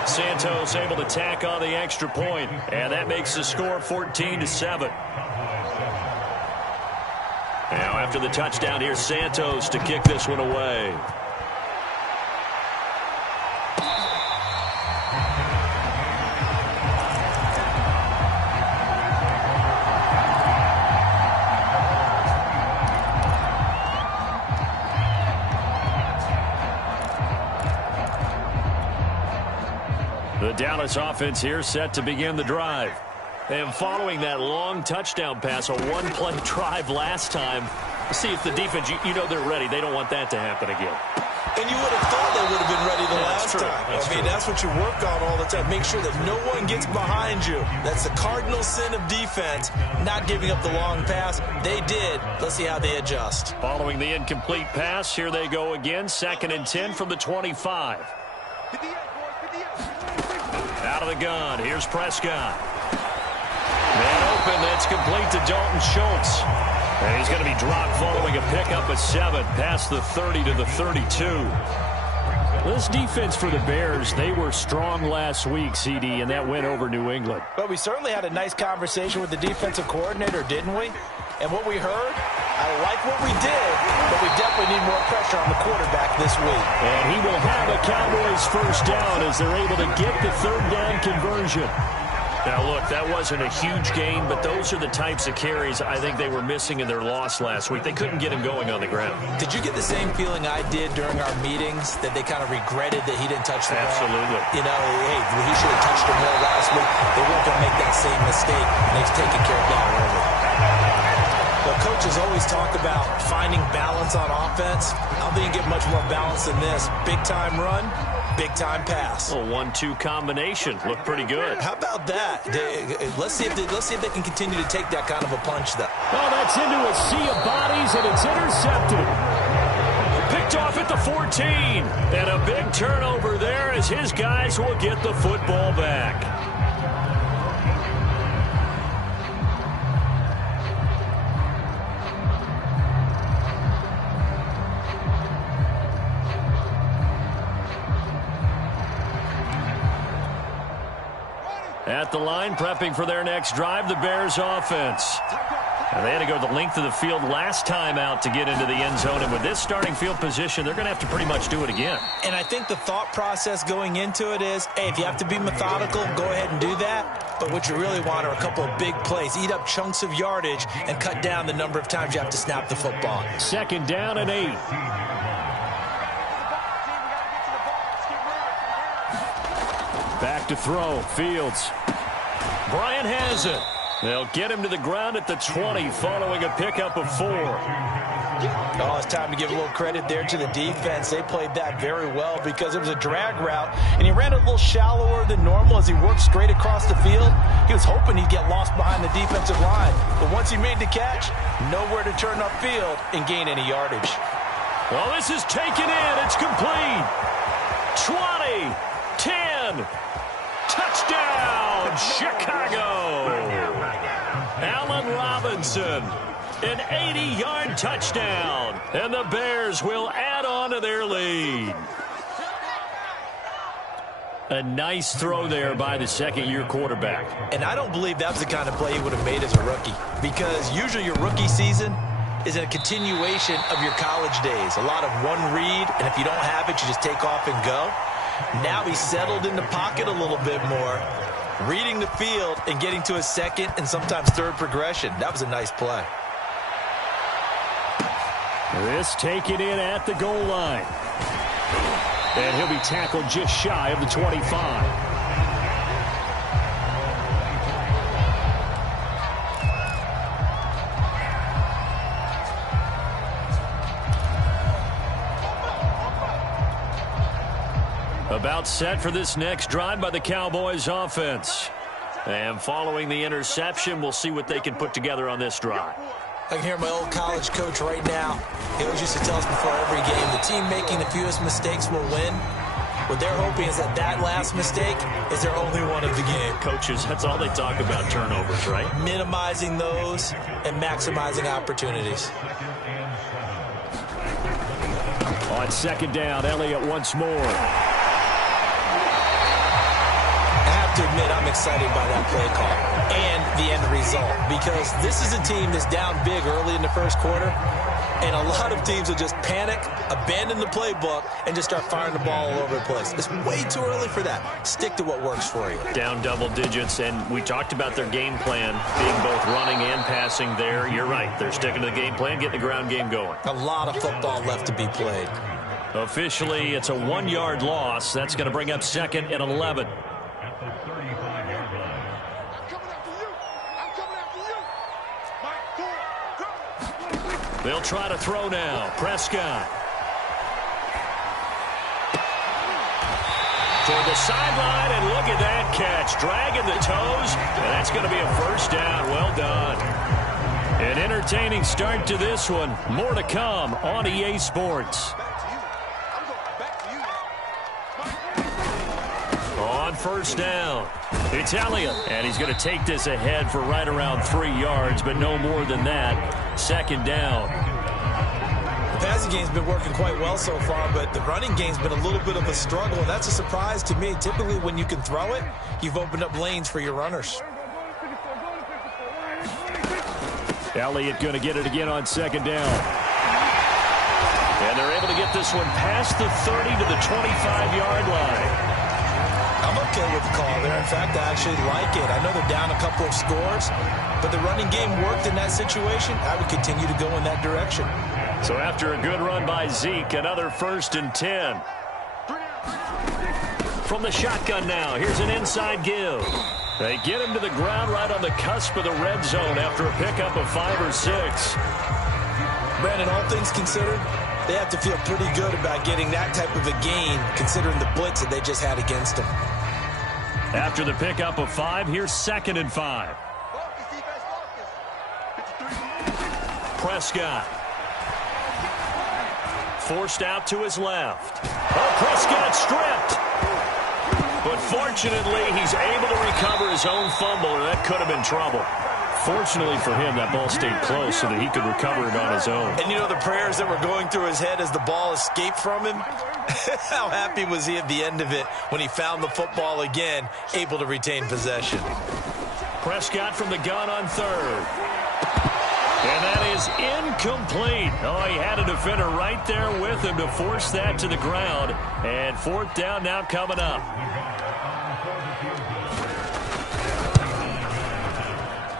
Santos able to tack on the extra point, and that makes the score 14-7. Now after the touchdown, here's Santos to kick this one away. The Dallas offense here set to begin the drive. And following that long touchdown pass, a one-play drive last time, see if the defense, you know they're ready. They don't want that to happen again. And you would have thought they would have been ready the last time. That's what you work on all the time. Make sure that no one gets behind you. That's the cardinal sin of defense, not giving up the long pass. They did. Let's see how they adjust. Following the incomplete pass, here they go again. 2nd and 10 from the 25. Out of the gun. Here's Prescott. Man open. That's complete to Dalton Schultz. And he's going to be dropped following a pickup of 7 past the 30 to the 32. This defense for the Bears, they were strong last week, CD, and that went over New England. But we certainly had a nice conversation with the defensive coordinator, didn't we? And what we heard, I like what we did, but we definitely need more pressure on the quarterback this week. And he will have a Cowboys first down as they're able to get the 3rd down conversion. Now, look, that wasn't a huge gain, but those are the types of carries I think they were missing in their loss last week. They couldn't get him going on the ground. Did you get the same feeling I did during our meetings, that they kind of regretted that he didn't touch the ball? Absolutely. You know, hey, he should have touched the ball last week. They weren't going to make that same mistake, and they've taken care of that early. Well, coaches always talk about finding balance on offense. I don't think you get much more balance than this. Big-time run, big-time pass. A 1-2 combination. Looked pretty good. How about that? Let's see if they can continue to take that kind of a punch, though. Oh, that's into a sea of bodies, and it's intercepted. Picked off at the 14. And a big turnover there as his guys will get the football back. At the line, prepping for their next drive, the Bears offense. And they had to go the length of the field last time out to get into the end zone. And with this starting field position, they're going to have to pretty much do it again. And I think the thought process going into it is, hey, if you have to be methodical, go ahead and do that. But what you really want are a couple of big plays. Eat up chunks of yardage and cut down the number of times you have to snap the football. 2nd down and 8. Back to throw. Fields. Bryant has it. They'll get him to the ground at the 20 following a pickup of 4. Oh, it's time to give a little credit there to the defense. They played that very well because it was a drag route, and he ran a little shallower than normal as he worked straight across the field. He was hoping he'd get lost behind the defensive line, but once he made the catch, nowhere to turn upfield and gain any yardage. Well, this is taken in. It's complete. 20, 10, touchdown, Chicago. Allen Robinson, an 80-yard touchdown, and the Bears will add on to their lead. A nice throw there by the second-year quarterback. And I don't believe that was the kind of play he would have made as a rookie, because usually your rookie season is a continuation of your college days. A lot of one read, and if you don't have it, you just take off and go. Now he's settled in the pocket a little bit more, reading the field and getting to a second and sometimes third progression. That was a nice play. This taken in at the goal line. And he'll be tackled just shy of the 25. About set for this next drive by the Cowboys offense. And following the interception, we'll see what they can put together on this drive. I can hear my old college coach right now. He always used to tell us before every game, the team making the fewest mistakes will win. What they're hoping is that that last mistake is their only one of the game. Coaches, that's all they talk about, turnovers, right? Minimizing those and maximizing opportunities. On 2nd down, Elliott once more. To admit, I'm excited by that play call and the end result, because this is a team that's down big early in the first quarter, and a lot of teams will just panic, abandon the playbook, and just start firing the ball all over the place. It's way too early for that. Stick to what works for you. Down double digits, and we talked about their game plan being both running and passing there. You're right. They're sticking to the game plan, getting the ground game going. A lot of football left to be played. Officially, it's a 1-yard loss. That's going to bring up 2nd and 11. They'll try to throw now. Prescott. Toward the sideline, and look at that catch. Dragging the toes, and that's going to be a first down. Well done. An entertaining start to this one. More to come on EA Sports. On first down, it's Elliott, and he's going to take this ahead for right around 3 yards, but no more than that. Second down. The passing game's been working quite well so far, but the running game's been a little bit of a struggle, and that's a surprise to me. Typically, when you can throw it, you've opened up lanes for your runners. Elliott going to get it again on second down. And they're able to get this one past the 30 to the 25-yard line. I'm okay with the call there. In fact, I actually like it. I know they're down a couple of scores, but the running game worked in that situation. I would continue to go in that direction. So after a good run by Zeke, another 1st and 10. From the shotgun now, here's an inside give. They get him to the ground right on the cusp of the red zone after a pickup of 5 or 6. Brandon, all things considered, they have to feel pretty good about getting that type of a gain, considering the blitz that they just had against them. After the pickup of 5, here's 2nd and 5. Prescott. Forced out to his left. Oh, Prescott stripped. But fortunately, he's able to recover his own fumble, or that could have been trouble. Fortunately for him, that ball stayed close so that he could recover it on his own. And you know the prayers that were going through his head as the ball escaped from him? How happy was he at the end of it when he found the football again, able to retain possession? Prescott from the gun on 3rd. And that is incomplete. Oh, he had a defender right there with him to force that to the ground. And 4th down now coming up.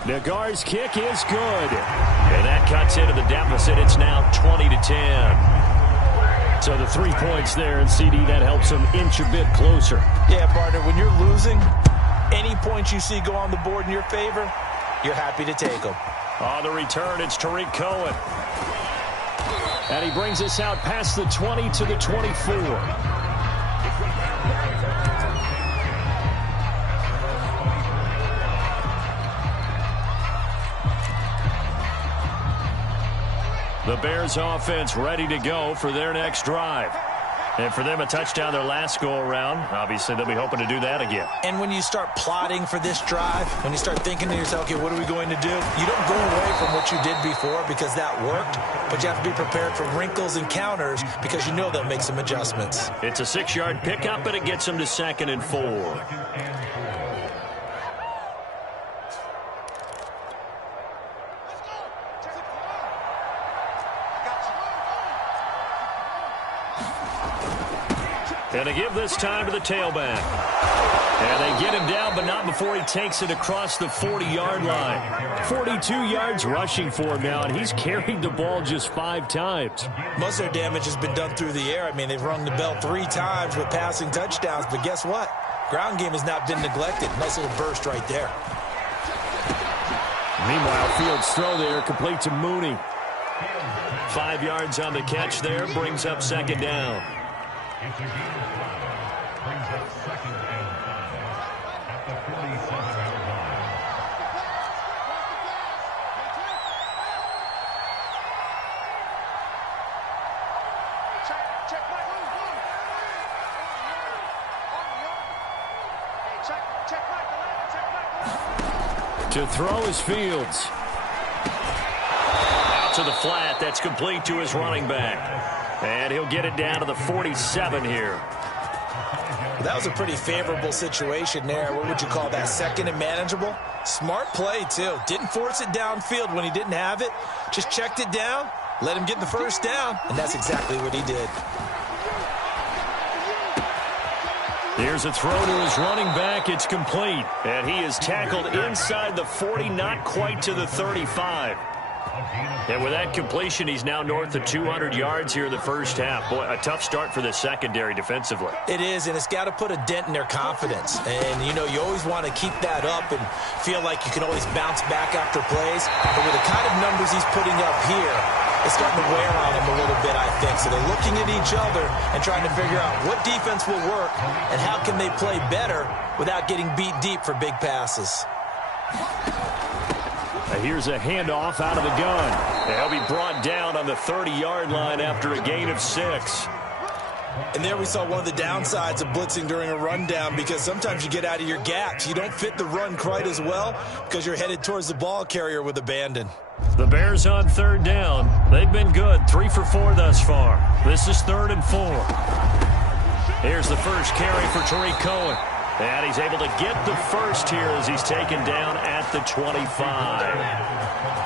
Nagar's kick is good. And that cuts into the deficit. It's now 20-10. So the 3 points there, and CD, that helps him inch a bit closer. Yeah, partner, when you're losing, any points you see go on the board in your favor, you're happy to take them. On the return, it's Tariq Cohen. And he brings us out past the 20 to the 24. The Bears offense ready to go for their next drive. And for them, a touchdown their last go-around. Obviously, they'll be hoping to do that again. And when you start plotting for this drive, when you start thinking to yourself, okay, what are we going to do? You don't go away from what you did before because that worked, but you have to be prepared for wrinkles and counters because you know they'll make some adjustments. It's a 6-yard pickup, and it gets them to 2nd and 4. And they give this time to the tailback. And they get him down, but not before he takes it across the 40-yard line. 42 yards rushing for him now, and he's carried the ball just 5 times. Most of their damage has been done through the air. I mean, they've rung the bell 3 times with passing touchdowns, but guess what? Ground game has not been neglected. Nice little burst right there. Meanwhile, Fields' throw there complete to Mooney. 5 yards on the catch there, brings up 2nd down. Brings up 2nd down at the 47-yard line. Check my To throw is Fields. Out to the flat. That's complete to his running back. And he'll get it down to the 47 here. That was a pretty favorable situation there. What would you call that? 2nd and manageable? Smart play, too. Didn't force it downfield when he didn't have it. Just checked it down, let him get the first down, and that's exactly what he did. Here's a throw to his running back. It's complete. And he is tackled inside the 40, not quite to the 35. And with that completion, he's now north of 200 yards here in the first half. Boy, a tough start for the secondary defensively. It is, and it's got to put a dent in their confidence. And, you know, you always want to keep that up and feel like you can always bounce back after plays. But with the kind of numbers he's putting up here, it's starting to wear on him a little bit, I think. So they're looking at each other and trying to figure out what defense will work and how can they play better without getting beat deep for big passes. Here's a handoff out of the gun. He'll be brought down on the 30-yard line after a gain of 6. And there we saw one of the downsides of blitzing during a rundown, because sometimes you get out of your gaps. You don't fit the run quite as well because you're headed towards the ball carrier with abandon. The Bears on 3rd down. They've been good, 3 for 4 thus far. This is 3rd and 4. Here's the first carry for Tariq Cohen. And he's able to get the first here as he's taken down at the 25.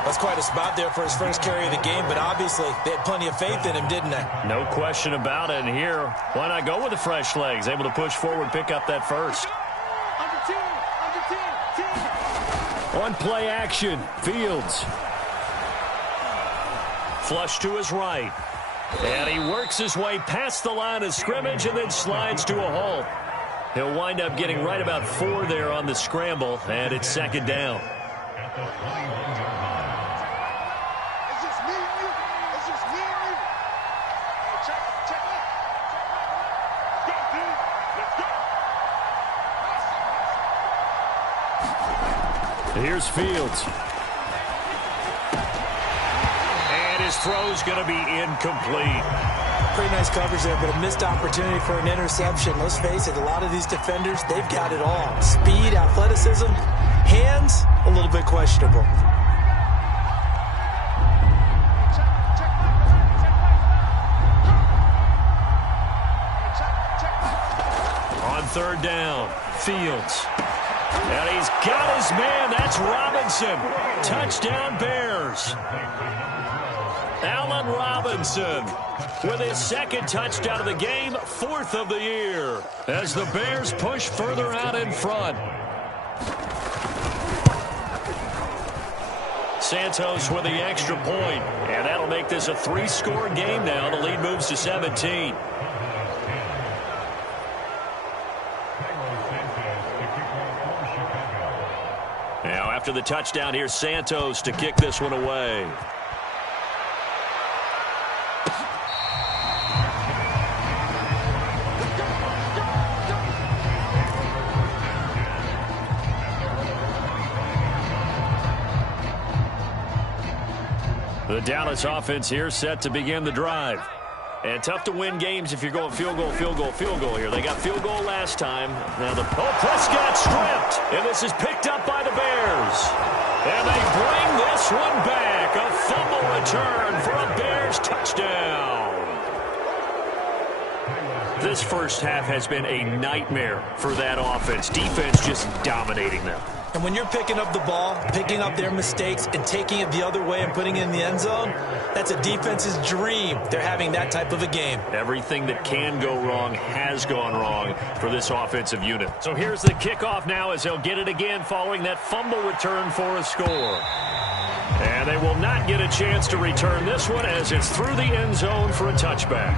That's quite a spot there for his first carry of the game, but obviously they had plenty of faith in him, didn't they? No question about it. And here, why not go with the fresh legs? Able to push forward, pick up that first. On play action, Fields. Flush to his right. And he works his way past the line of scrimmage and then slides to a halt. He'll wind up getting right about 4 there on the scramble, and it's 2nd down. At the 21-yard line. It's just me and you. It's just me and you. Hey, check it. Go, dude. Let's go. Here's Fields. And his throw's going to be incomplete. Pretty nice coverage there, but a missed opportunity for an interception. Let's face it, a lot of these defenders, they've got it all. Speed, athleticism, hands, a little bit questionable. On 3rd down, Fields. And he's got his man. That's Robinson. Touchdown, Bears. Allen Robinson with his 2nd touchdown of the game, 4th of the year, as the Bears push further out in front. Santos with the extra point, and that'll make this a 3-score game now. The lead moves to 17. Now after the touchdown, here's Santos to kick this one away. The Dallas offense here set to begin the drive. And tough to win games if you're going field goal here. They got field goal last time. Now Prescott stripped. And this is picked up by the Bears. And they bring this one back. A fumble return for a Bears touchdown. This first half has been a nightmare for that offense. Defense just dominating them. And when you're picking up the ball, picking up their mistakes, and taking it the other way and putting it in the end zone, that's a defense's dream. They're having that type of a game. Everything that can go wrong has gone wrong for this offensive unit. So here's the kickoff now as they'll get it again following that fumble return for a score. And they will not get a chance to return this one as it's through the end zone for a touchback.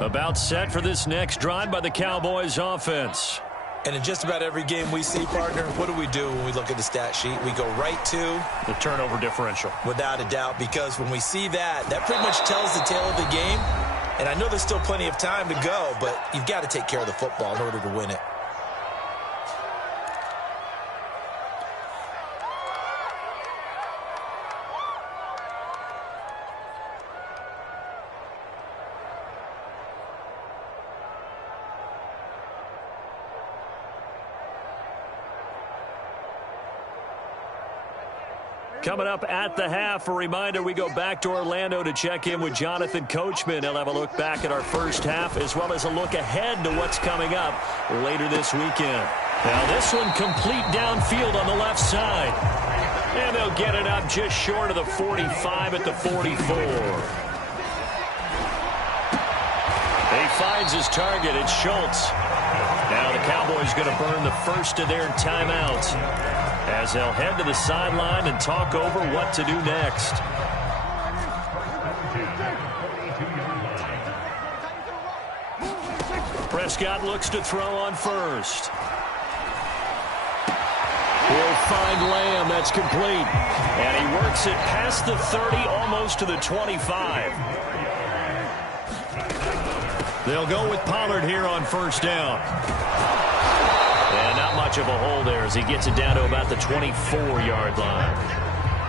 About set for this next drive by the Cowboys offense. And in just about every game we see, partner, what do when we look at the stat sheet? We go right to the turnover differential. Without a doubt, because when we see that pretty much tells the tale of the game. And I know there's still plenty of time to go, but you've got to take care of the football in order to win it. Coming up at the half, a reminder, we go back to Orlando to check in with Jonathan Coachman. He'll have a look back at our first half as well as a look ahead to what's coming up later this weekend. Now this one complete downfield on the left side. And they'll get it up just short of the 45 at the 44. He finds his target. It's Schultz. Now the Cowboys going to burn the first of their timeouts as they'll head to the sideline and talk over what to do next. Prescott looks to throw on first. He'll find Lamb. That's complete. And he works it past the 30, almost to the 25. They'll go with Pollard here on first down. And not much of a hole there as he gets it down to about the 24-yard line.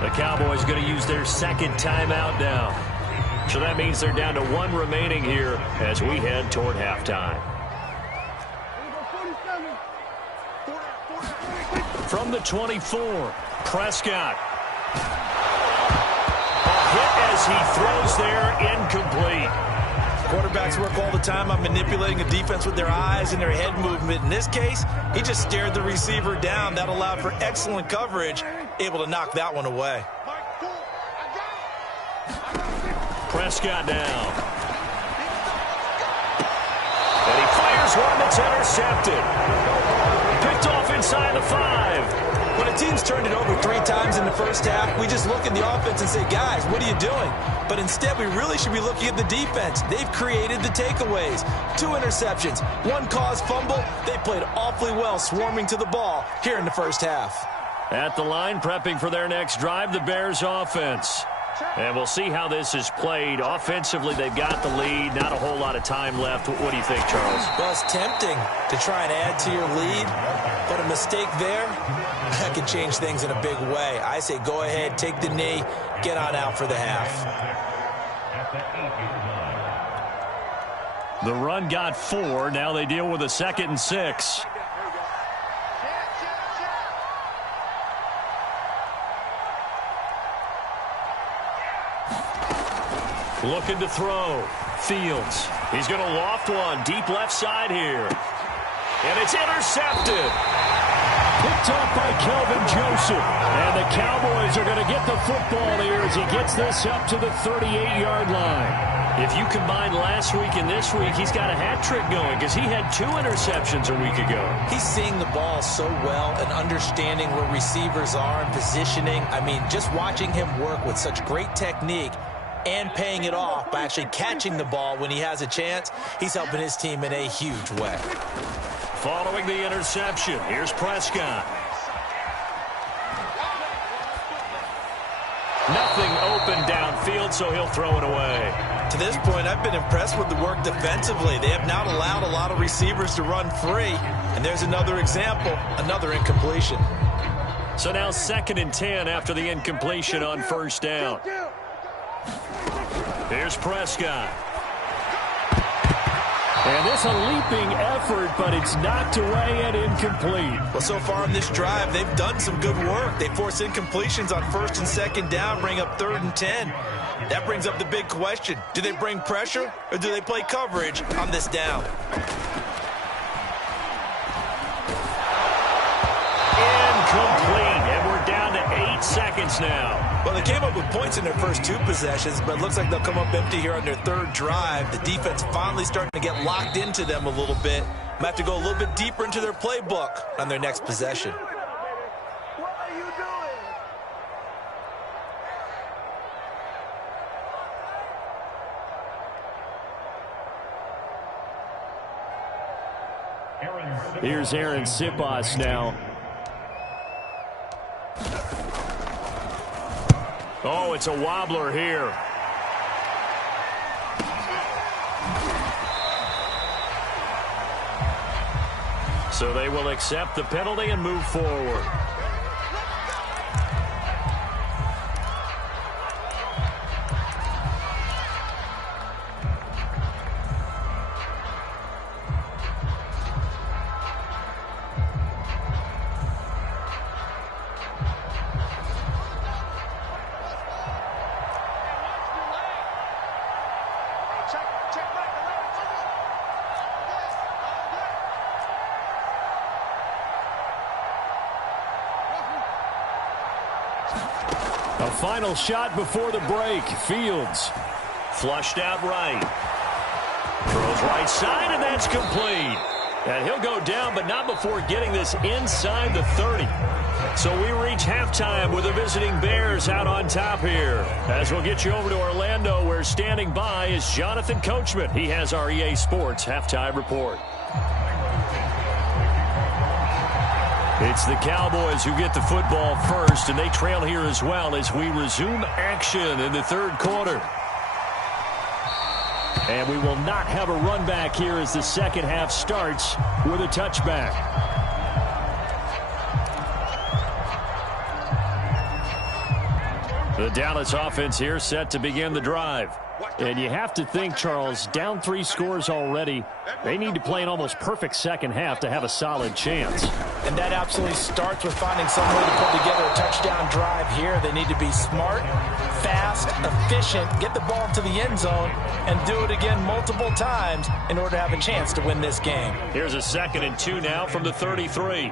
The Cowboys going to use their second timeout now. So that means they're down to one remaining here as we head toward halftime. From the 24, Prescott. A hit as he throws there, incomplete. Quarterbacks work all the time on manipulating a defense with their eyes and their head movement. In this case, he just stared the receiver down. That allowed for excellent coverage, able to knock that one away. Prescott down. And he fires one that's intercepted. Picked off inside the 5. When a team's turned it over 3 times in the first half, we just look at the offense and say, guys, what are you doing? But instead, we really should be looking at the defense. They've created the takeaways. 2 interceptions, 1 caused fumble. They played awfully well swarming to the ball here in the first half. At the line, prepping for their next drive, the Bears offense. And we'll see how this is played. Offensively, they've got the lead. Not a whole lot of time left. What do you think, Charles? Well, it's tempting to try and add to your lead, but a mistake there, that could change things in a big way. I say go ahead, take the knee, get on out for the half. The run got 4. Now they deal with a 2nd and 6. Looking to throw. Fields. He's going to loft one deep left side here. And it's intercepted. Picked off by Kelvin Joseph. And the Cowboys are going to get the football here as he gets this up to the 38-yard line. If you combine last week and this week, he's got a hat trick going because he had 2 interceptions a week ago. He's seeing the ball so well and understanding where receivers are and positioning. I mean, just watching him work with such great technique and paying it off by actually catching the ball when he has a chance, he's helping his team in a huge way. Following the interception, here's Prescott. Nothing open downfield, so he'll throw it away. To this point, I've been impressed with the work defensively. They have not allowed a lot of receivers to run free. And there's another example, another incompletion. So now 2nd and 10 after the incompletion on first down. Here's Prescott. And this a leaping effort, but it's knocked away and incomplete. Well, so far in this drive, they've done some good work. They force incompletions on 1st and 2nd down, bring up 3rd and 10. That brings up the big question. Do they bring pressure or do they play coverage on this down? Incomplete, and we're down to 8 seconds now. Well, they came up with points in their first 2 possessions, but it looks like they'll come up empty here on their 3rd drive. The defense finally starting to get locked into them a little bit. Might have to go a little bit deeper into their playbook on their next possession. What are you doing? Here's Aaron Sipos now. Oh, it's a wobbler here. So they will accept the penalty and move forward. A final shot before the break. Fields. Flushed out right. Throws right side, and that's complete. And he'll go down, but not before getting this inside the 30. So we reach halftime with the visiting Bears out on top here. As we'll get you over to Orlando, where standing by is Jonathan Coachman. He has our EA Sports halftime report. It's the Cowboys who get the football first, and they trail here as well as we resume action in the third quarter. And we will not have a run back here as the second half starts with a touchback. The Dallas offense here set to begin the drive. And you have to think, Charles, down 3 scores already. They need to play an almost perfect second half to have a solid chance. And that absolutely starts with finding some way to put together a touchdown drive here. They need to be smart, fast, efficient, get the ball into the end zone, and do it again multiple times in order to have a chance to win this game. Here's a 2nd and 2 now from the 33.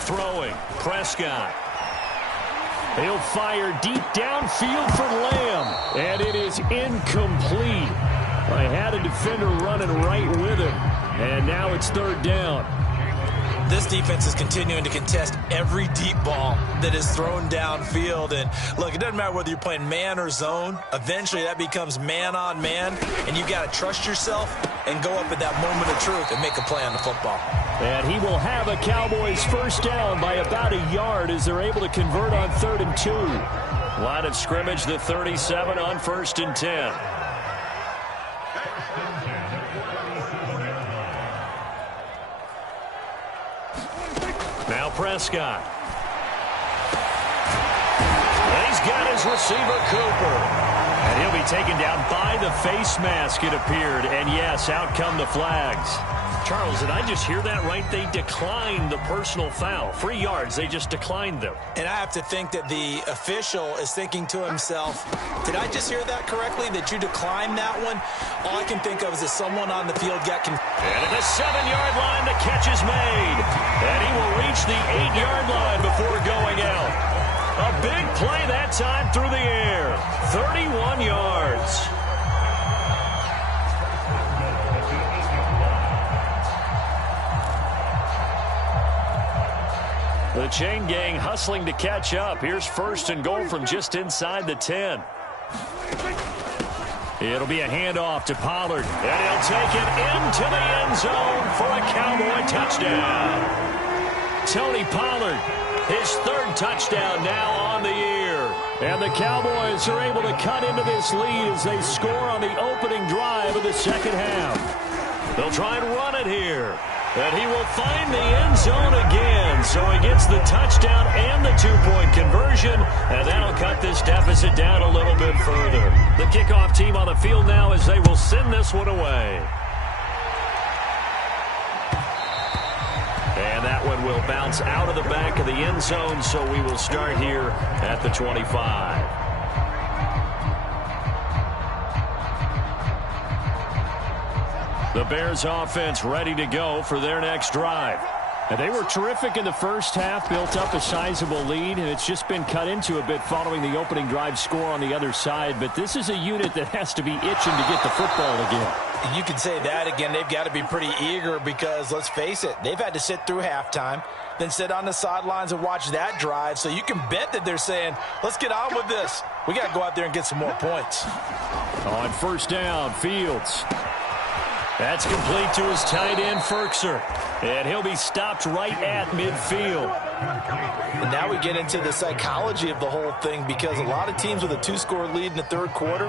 Throwing, Prescott. He'll fire deep downfield for Lamb, and it is incomplete. I had a defender running right with him, and now it's 3rd down. This defense is continuing to contest every deep ball that is thrown downfield. And look, it doesn't matter whether you're playing man or zone. Eventually that becomes man on man, and you got to trust yourself and go up at that moment of truth and make a play on the football. And he will have a Cowboys first down by about a yard as they're able to convert on 3rd and 2. Line of scrimmage, the 37 on 1st and 10. Now Prescott. And he's got his receiver, Cooper. And he'll be taken down by the face mask, it appeared. And yes, out come the flags. Charles, did I just hear that right? They declined the personal foul. 3 yards, they just declined them. And I have to think that the official is thinking to himself, did I just hear that correctly, that you declined that one? All I can think of is that someone on the field got confused. And at the 7-yard line, the catch is made. And he will reach the 8-yard line before going out. A big play that time through the air. 31 yards. The chain gang hustling to catch up. Here's 1st and goal from just inside the 10. It'll be a handoff to Pollard, and he'll take it into the end zone for a Cowboy touchdown. Tony Pollard, his 3rd touchdown now on the year. And the Cowboys are able to cut into this lead as they score on the opening drive of the second half. They'll try and run it here. And he will find the end zone again. So he gets the touchdown and the 2-point conversion. And that'll cut this deficit down a little bit further. The kickoff team on the field now as they will send this one away. And that one will bounce out of the back of the end zone. So we will start here at the 25. The Bears offense ready to go for their next drive. And they were terrific in the first half, built up a sizable lead, and it's just been cut into a bit following the opening drive score on the other side. But this is a unit that has to be itching to get the football again. You can say that again. They've got to be pretty eager because, let's face it, they've had to sit through halftime, then sit on the sidelines and watch that drive. So you can bet that they're saying, let's get on with this. We got to go out there and get some more points. On 1st down, Fields. That's complete to his tight end, Firkser. And he'll be stopped right at midfield. And now we get into the psychology of the whole thing because a lot of teams with a 2-score lead in the 3rd quarter,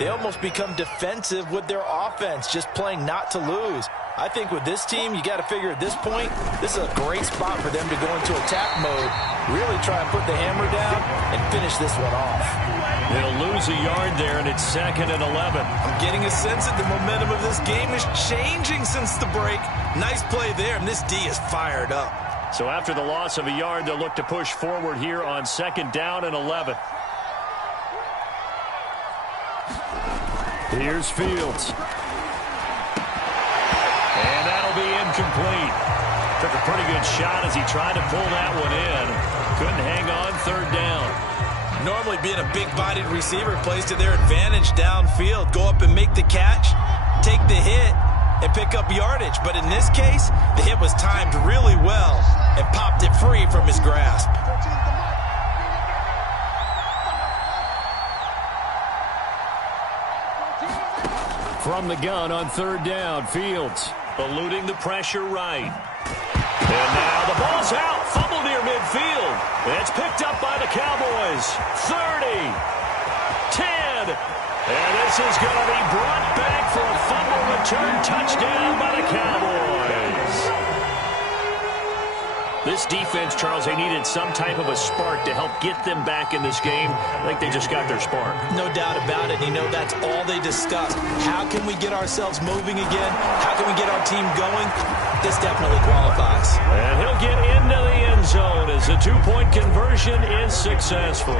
they almost become defensive with their offense, just playing not to lose. I think with this team, you got to figure at this point, this is a great spot for them to go into attack mode, really try and put the hammer down and finish this one off. They'll lose a yard there, and it's 2nd and 11. I'm getting a sense that the momentum of this game is changing since the break. Nice play there, and this D is fired up. So after the loss of a yard, they'll look to push forward here on 2nd down and 11. Here's Fields. And that'll be incomplete. Took a pretty good shot as he tried to pull that one in. couldn't hang on third down. Normally being a big-bodied receiver plays to their advantage downfield. Go up and make the catch, take the hit, and pick up yardage. But in this case, the hit was timed really well and popped it free from his grasp. From the gun on third down, Fields. Eluding the pressure right. And now the ball's out. Fumble near midfield. It's picked up by the Cowboys. 30. 10. And this is going to be brought back for a fumble return touchdown by the Cowboys. This defense, Charles, they needed some type of a spark to help get them back in this game. I think they just got their spark. No doubt about it. You know, that's all they discussed. How can we get ourselves moving again? How can we get our team going? This definitely qualifies. And he'll get into the end zone as the two-point conversion is successful.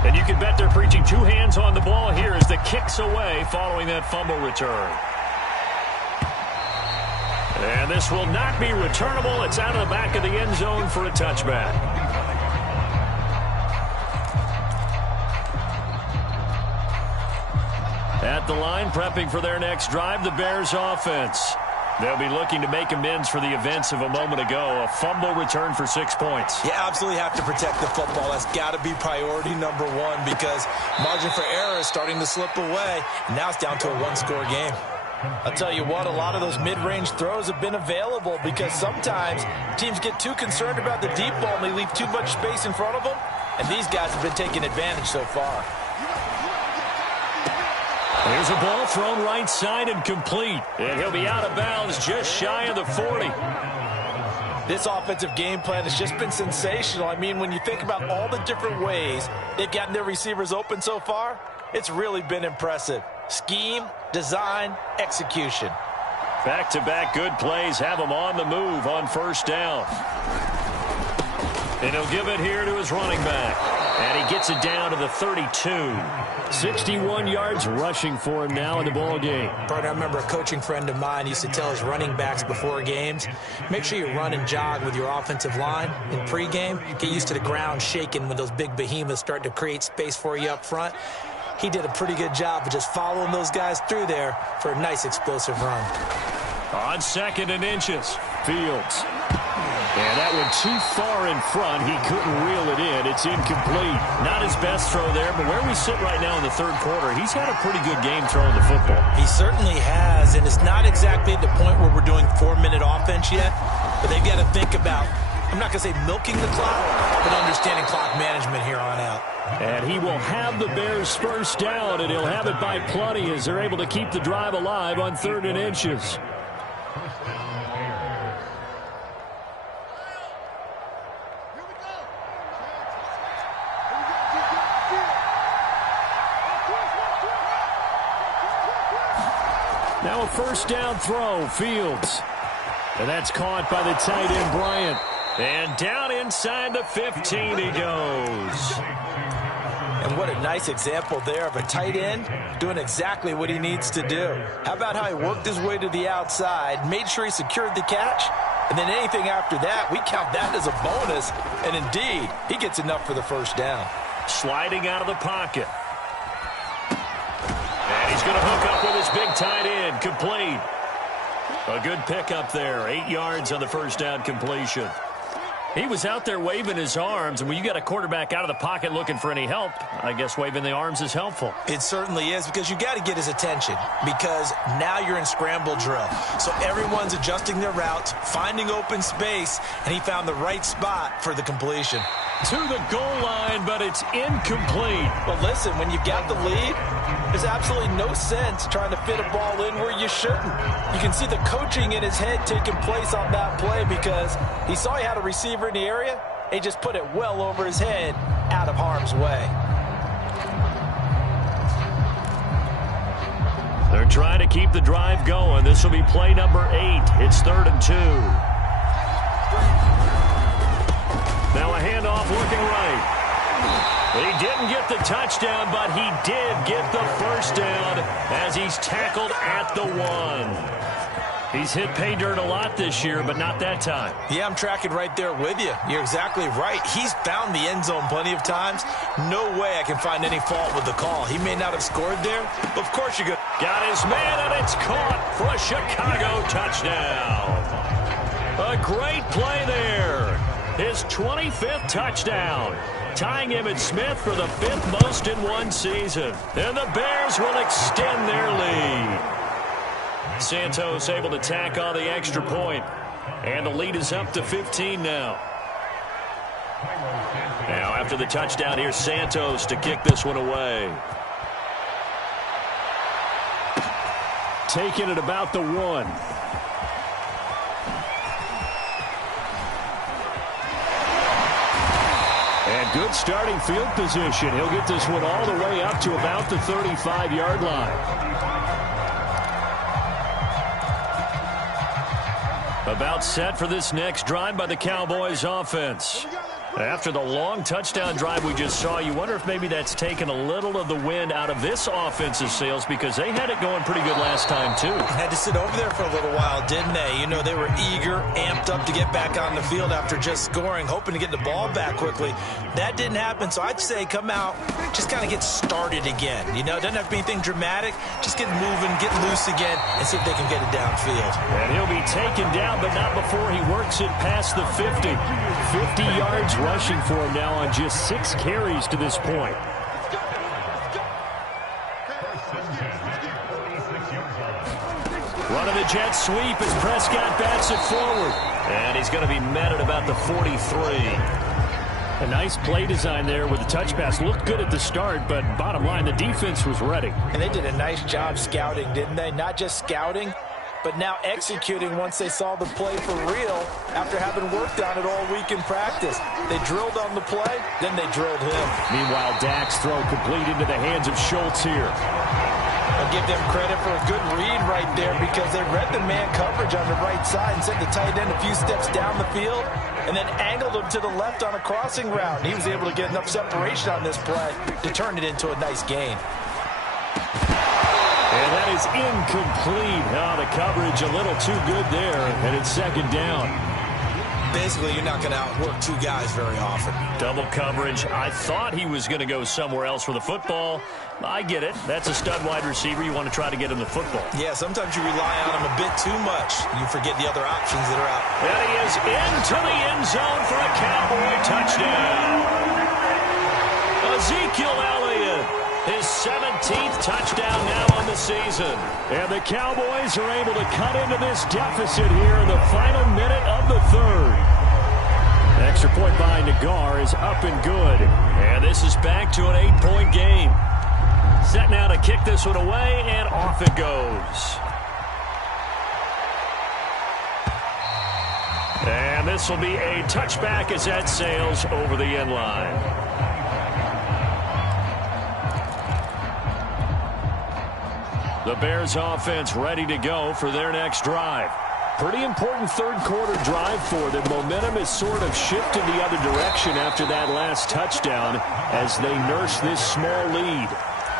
And you can bet they're preaching two hands on the ball here as the kick's away following that fumble return. And this will not be returnable. It's out of the back of the end zone for a touchback. At the line, prepping for their next drive, the Bears offense. They'll be looking to make amends for the events of a moment ago. A fumble return for 6 points. You absolutely have to protect the football. That's got to be priority number one because margin for error is starting to slip away. And now it's down to a one-score game. I'll tell you what, a lot of those mid-range throws have been available because sometimes teams get too concerned about the deep ball and they leave too much space in front of them. And these guys have been taking advantage so far. Here's a ball thrown right side and complete. And he'll be out of bounds just shy of the 40. This offensive game plan has just been sensational. I mean, when you think about all the different ways they've gotten their receivers open so far, it's really been impressive. Scheme, design, execution. Back-to-back good plays have him on the move on first down. And he'll give it here to his running back. And he gets it down to the 32. 61 yards rushing for him now in the ball game. Partner, I remember a coaching friend of mine used to tell his running backs before games, make sure you run and jog with your offensive line in pregame. Get used to the ground shaking when those big behemoths start to create space for you up front. He did a pretty good job of just following those guys through there for a nice explosive run. On 2nd and inches, Fields. And that one too far in front. He couldn't reel it in. It's incomplete. Not his best throw there, but where we sit right now in the third quarter, he's had a pretty good game throwing the football. He certainly has, and it's not exactly at the point where we're doing 4-minute offense yet, but they've got to think about, I'm not going to say milking the clock, but understanding clock management here on out. And he will have the Bears first down, and he'll have it by plenty as they're able to keep the drive alive on 3rd and inches. Now a first down throw, Fields. And that's caught by the tight end, Bryant. And down inside the 15 he goes. And what a nice example there of a tight end doing exactly what he needs to do. How about how he worked his way to the outside, made sure he secured the catch, and then anything after that, we count that as a bonus. And indeed, he gets enough for the first down. Sliding out of the pocket. And he's going to hook up with his big tight end, complete. A good pickup there, 8 yards on the first down completion. He was out there waving his arms, and when you got a quarterback out of the pocket looking for any help, I guess waving the arms is helpful. It certainly is, because you got to get his attention, because now you're in scramble drill. So everyone's adjusting their routes, finding open space, and he found the right spot for the completion. To the goal line, but it's incomplete. Well, listen, when you've got the lead, there's absolutely no sense trying to fit a ball in where you shouldn't. You can see the coaching in his head taking place on that play because he saw he had a receiver in the area, and he just put it well over his head out of harm's way. They're trying to keep the drive going. This will be play number 8. It's 3rd and 2. Now a handoff looking right. He didn't get the touchdown, but he did get the first down as he's tackled at the 1. He's hit pay dirt a lot this year, but not that time. Yeah, I'm tracking right there with you. You're exactly right. He's found the end zone plenty of times. No way I can find any fault with the call. He may not have scored there, but of course you're good. Got his man, and it's caught for a Chicago touchdown. A great play there. His 25th touchdown, tying Emmitt Smith for the 5th most in one season. And the Bears will extend their lead. Santos able to tack on the extra point, and the lead is up to 15 now. Now, after the touchdown, here's Santos to kick this one away. Taking it about the 1. And good starting field position. He'll get this one all the way up to about the 35-yard line. About set for this next drive by the Cowboys offense. After the long touchdown drive we just saw, you wonder if maybe that's taken a little of the wind out of this offense's sails, because they had it going pretty good last time, too. Had to sit over there for a little while, didn't they? You know, they were eager, amped up to get back on the field after just scoring, hoping to get the ball back quickly. That didn't happen, so I'd say come out, just kind of get started again. You know, doesn't have to be anything dramatic. Just get moving, get loose again, and see if they can get it downfield. And he'll be taken down, but not before he works it past the 50. 50 yards rushing for him now on just 6 carries to this point. Run of the jet sweep as Prescott bats it forward. And he's going to be met at about the 43. A nice play design there with the touch pass. Looked good at the start, but bottom line, the defense was ready. And they did a nice job scouting, didn't they? Not just scouting, but now executing once they saw the play for real after having worked on it all week in practice. They drilled on the play, then they drilled him. Meanwhile, Dak's throw complete into the hands of Schultz here. I'll give them credit for a good read right there, because they read the man coverage on the right side and sent the tight end a few steps down the field and then angled him to the left on a crossing route. And he was able to get enough separation on this play to turn it into a nice gain. And that is incomplete. Oh, the coverage a little too good there, and it's second down. Basically, you're not going to outwork 2 guys very often. Double coverage. I thought he was going to go somewhere else with the football. I get it. That's a stud wide receiver. You want to try to get him the football. Yeah, sometimes you rely on him a bit too much. You forget the other options that are out. And he is into the end zone for a Cowboy touchdown. Ezekiel Elliott, his 17th touchdown now on the season. And the Cowboys are able to cut into this deficit here in the final minute of the 3rd. Extra point by Nagar is up and good. And this is back to an 8-point game. Set now to kick this one away, and off it goes. And this will be a touchback as that sails over the end line. The Bears offense ready to go for their next drive. Pretty important third-quarter drive for them. Momentum has sort of shifted the other direction after that last touchdown as they nurse this small lead.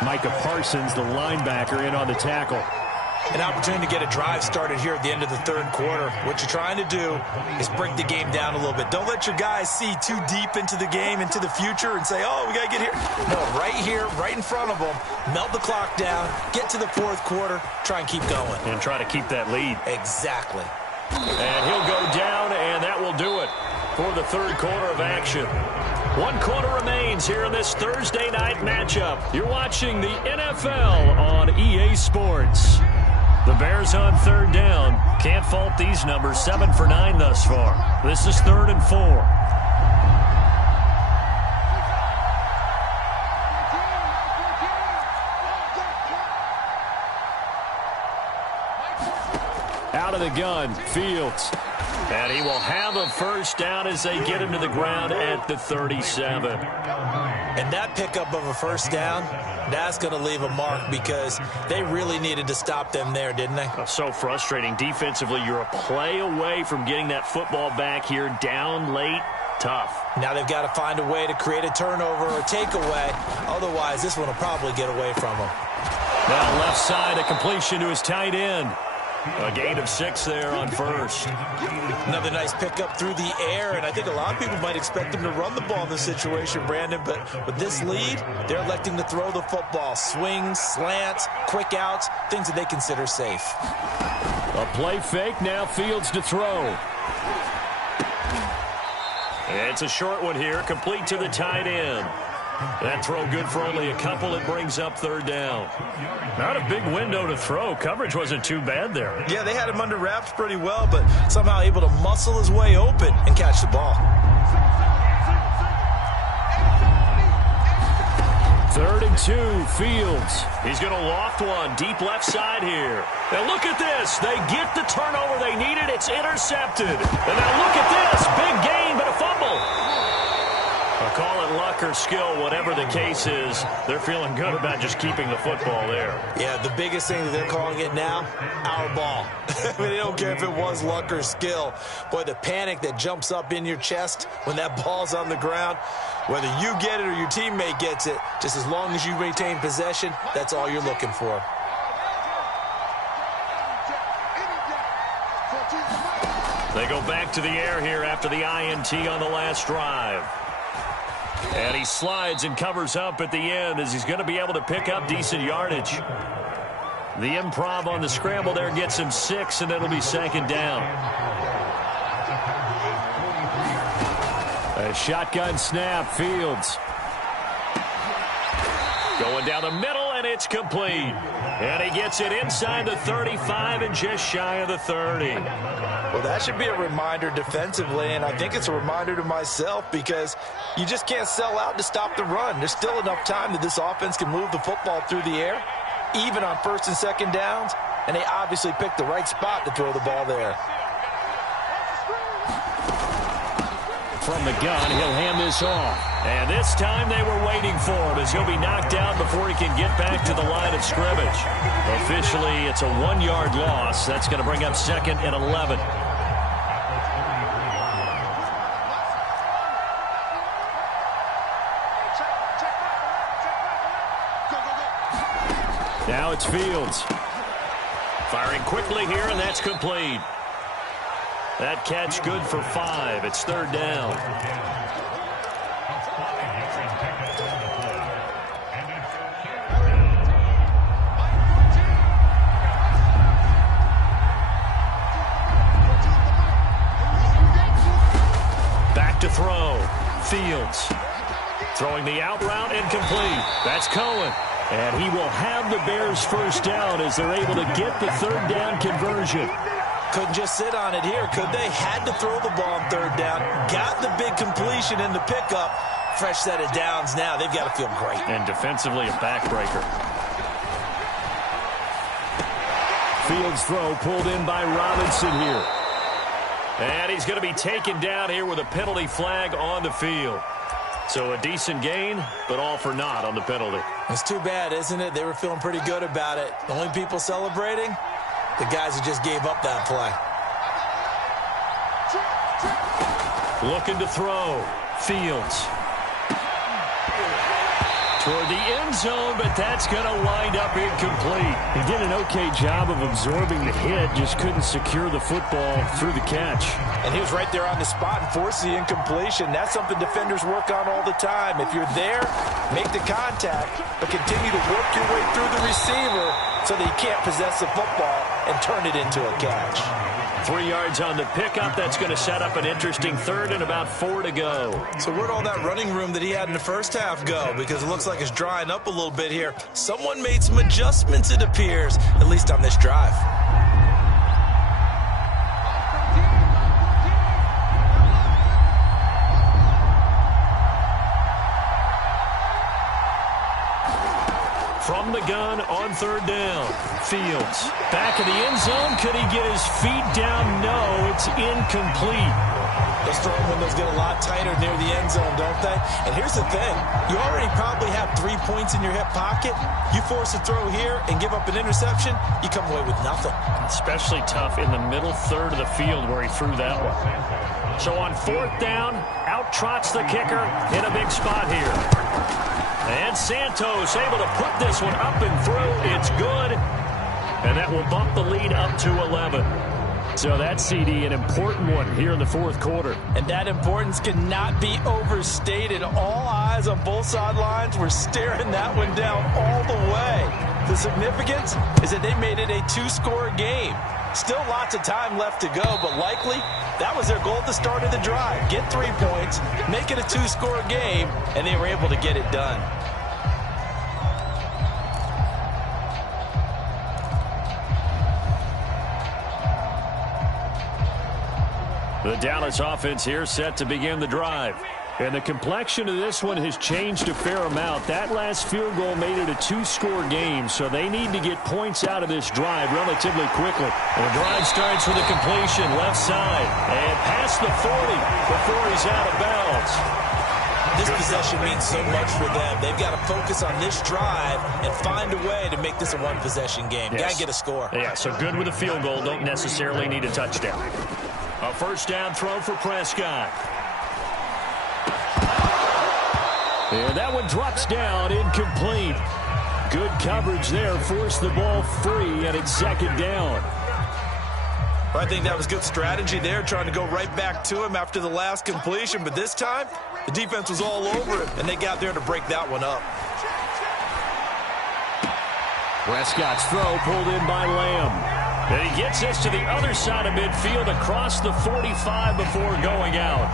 Micah Parsons, the linebacker, in on the tackle. An opportunity to get a drive started here at the end of the 3rd quarter. What you're trying to do is break the game down a little bit. Don't let your guys see too deep into the game, into the future, and say, oh, we got to get here. No, right here, right in front of them, melt the clock down, get to the 4th quarter, try and keep going. And try to keep that lead. Exactly. And he'll go down, and that will do it for the 3rd quarter of action. 1 quarter remains here in this Thursday night matchup. You're watching the NFL on EA Sports. The Bears on 3rd down. Can't fault these numbers. 7 for 9 thus far. This is 3rd and 4. Out of the gun, Fields. And he will have a first down as they get him to the ground at the 37. And that pickup of a first down, that's going to leave a mark, because they really needed to stop them there, didn't they? So frustrating. Defensively, you're a play away from getting that football back here, down late. Tough. Now they've got to find a way to create a turnover or takeaway. Otherwise, this one will probably get away from them. Now left side, a completion to his tight end. A gain of 6 there on first. Another nice pickup through the air, and I think a lot of people might expect them to run the ball in this situation, Brandon, but with this lead, they're electing to throw the football. Swings, slants, quick outs, things that they consider safe. A play fake, now Fields to throw. It's a short one here, complete to the tight end. That throw good for only a couple. It brings up third down. Not a big window to throw. Coverage wasn't too bad there. Yeah, they had him under wraps pretty well, but somehow able to muscle his way open and catch the ball. 3rd and 2, Fields. He's going to loft one deep left side here. Now look at this. They get the turnover they needed. It's intercepted. And now look at this. Big gain, but a fumble. I'll call it luck or skill, whatever the case is. They're feeling good about just keeping the football there. Yeah, the biggest thing that they're calling it now, our ball. I mean, they don't care if it was luck or skill. Boy, the panic that jumps up in your chest when that ball's on the ground, whether you get it or your teammate gets it, just as long as you maintain possession, that's all you're looking for. They go back to the air here after the INT on the last drive. And he slides and covers up at the end as he's going to be able to pick up decent yardage. The improv on the scramble there gets him 6, and it'll be 2nd down. A shotgun snap, Fields. Going down the middle, and it's complete. And he gets it inside the 35 and just shy of the 30. Well, that should be a reminder defensively, and I think it's a reminder to myself because you just can't sell out to stop the run. There's still enough time that this offense can move the football through the air, even on 1st and 2nd downs, and they obviously picked the right spot to throw the ball there. From the gun, he'll hand this off. And this time they were waiting for him as he'll be knocked down before he can get back to the line of scrimmage. Officially, it's a 1-yard loss. That's going to bring up 2nd and 11. Now it's Fields. Firing quickly here, and that's complete. That catch good for 5. It's 3rd down. Back to throw. Fields. Throwing the out route incomplete. That's Cohen. And he will have the Bears' 1st down as they're able to get the 3rd down conversion. Couldn't just sit on it here, could they? Had to throw the ball on 3rd down. Got the big completion in the pickup. Fresh set of downs now. They've got to feel great. And defensively, a backbreaker. Fields' throw pulled in by Robinson here. And he's going to be taken down here with a penalty flag on the field. So a decent gain, but all for naught on the penalty. It's too bad, isn't it? They were feeling pretty good about it. The only people celebrating, the guys who just gave up that play. Looking to throw. Fields. Toward the end zone, but that's going to wind up incomplete. He did an okay job of absorbing the hit, just couldn't secure the football through the catch. And he was right there on the spot and forced the incompletion. That's something defenders work on all the time. If you're there, make the contact, but continue to work your way through the receiver so that he can't possess the football and turn it into a catch. 3 yards on the pickup. That's going to set up an interesting 3rd and about 4 to go. So where'd all that running room that he had in the first half go? Because it looks like it's drying up a little bit here. Someone made some adjustments, it appears, at least on this drive. From the gun on 3rd down. Fields. Back in the end zone. Could he get his feet down? No, it's incomplete. Those throwing windows get a lot tighter near the end zone, don't they? And here's the thing. You already probably have 3 points in your hip pocket. You force a throw here and give up an interception, you come away with nothing. Especially tough in the middle 3rd of the field where he threw that one. So on 4th down, out trots the kicker in a big spot here. And Santos able to put this one up and through. It's good. And that will bump the lead up to 11. So that's, CD, an important one here in the fourth quarter. And that importance cannot be overstated. All eyes on both sidelines were staring that one down all the way. The significance is that they made it a two-score game. Still lots of time left to go, but likely that was their goal at the start of the drive. Get 3 points, make it a two-score game, and they were able to get it done. The Dallas offense here set to begin the drive. And the complexion of this one has changed a fair amount. That last field goal made it a two-score game, so they need to get points out of this drive relatively quickly. The drive starts with a completion left side and past the 40 before he's out of bounds. This possession means so much for them. They've got to focus on this drive and find a way to make this a one-possession game. Yes. Got to get a score. Yeah, so good with a field goal. Don't necessarily need a touchdown. A first down throw for Prescott. And that one drops down, incomplete. Good coverage there, forced the ball free, and it's second down. I think that was good strategy there, trying to go right back to him after the last completion. But this time, the defense was all over it, and they got there to break that one up. Prescott's throw pulled in by Lamb. And he gets us to the other side of midfield across the 45 before going out.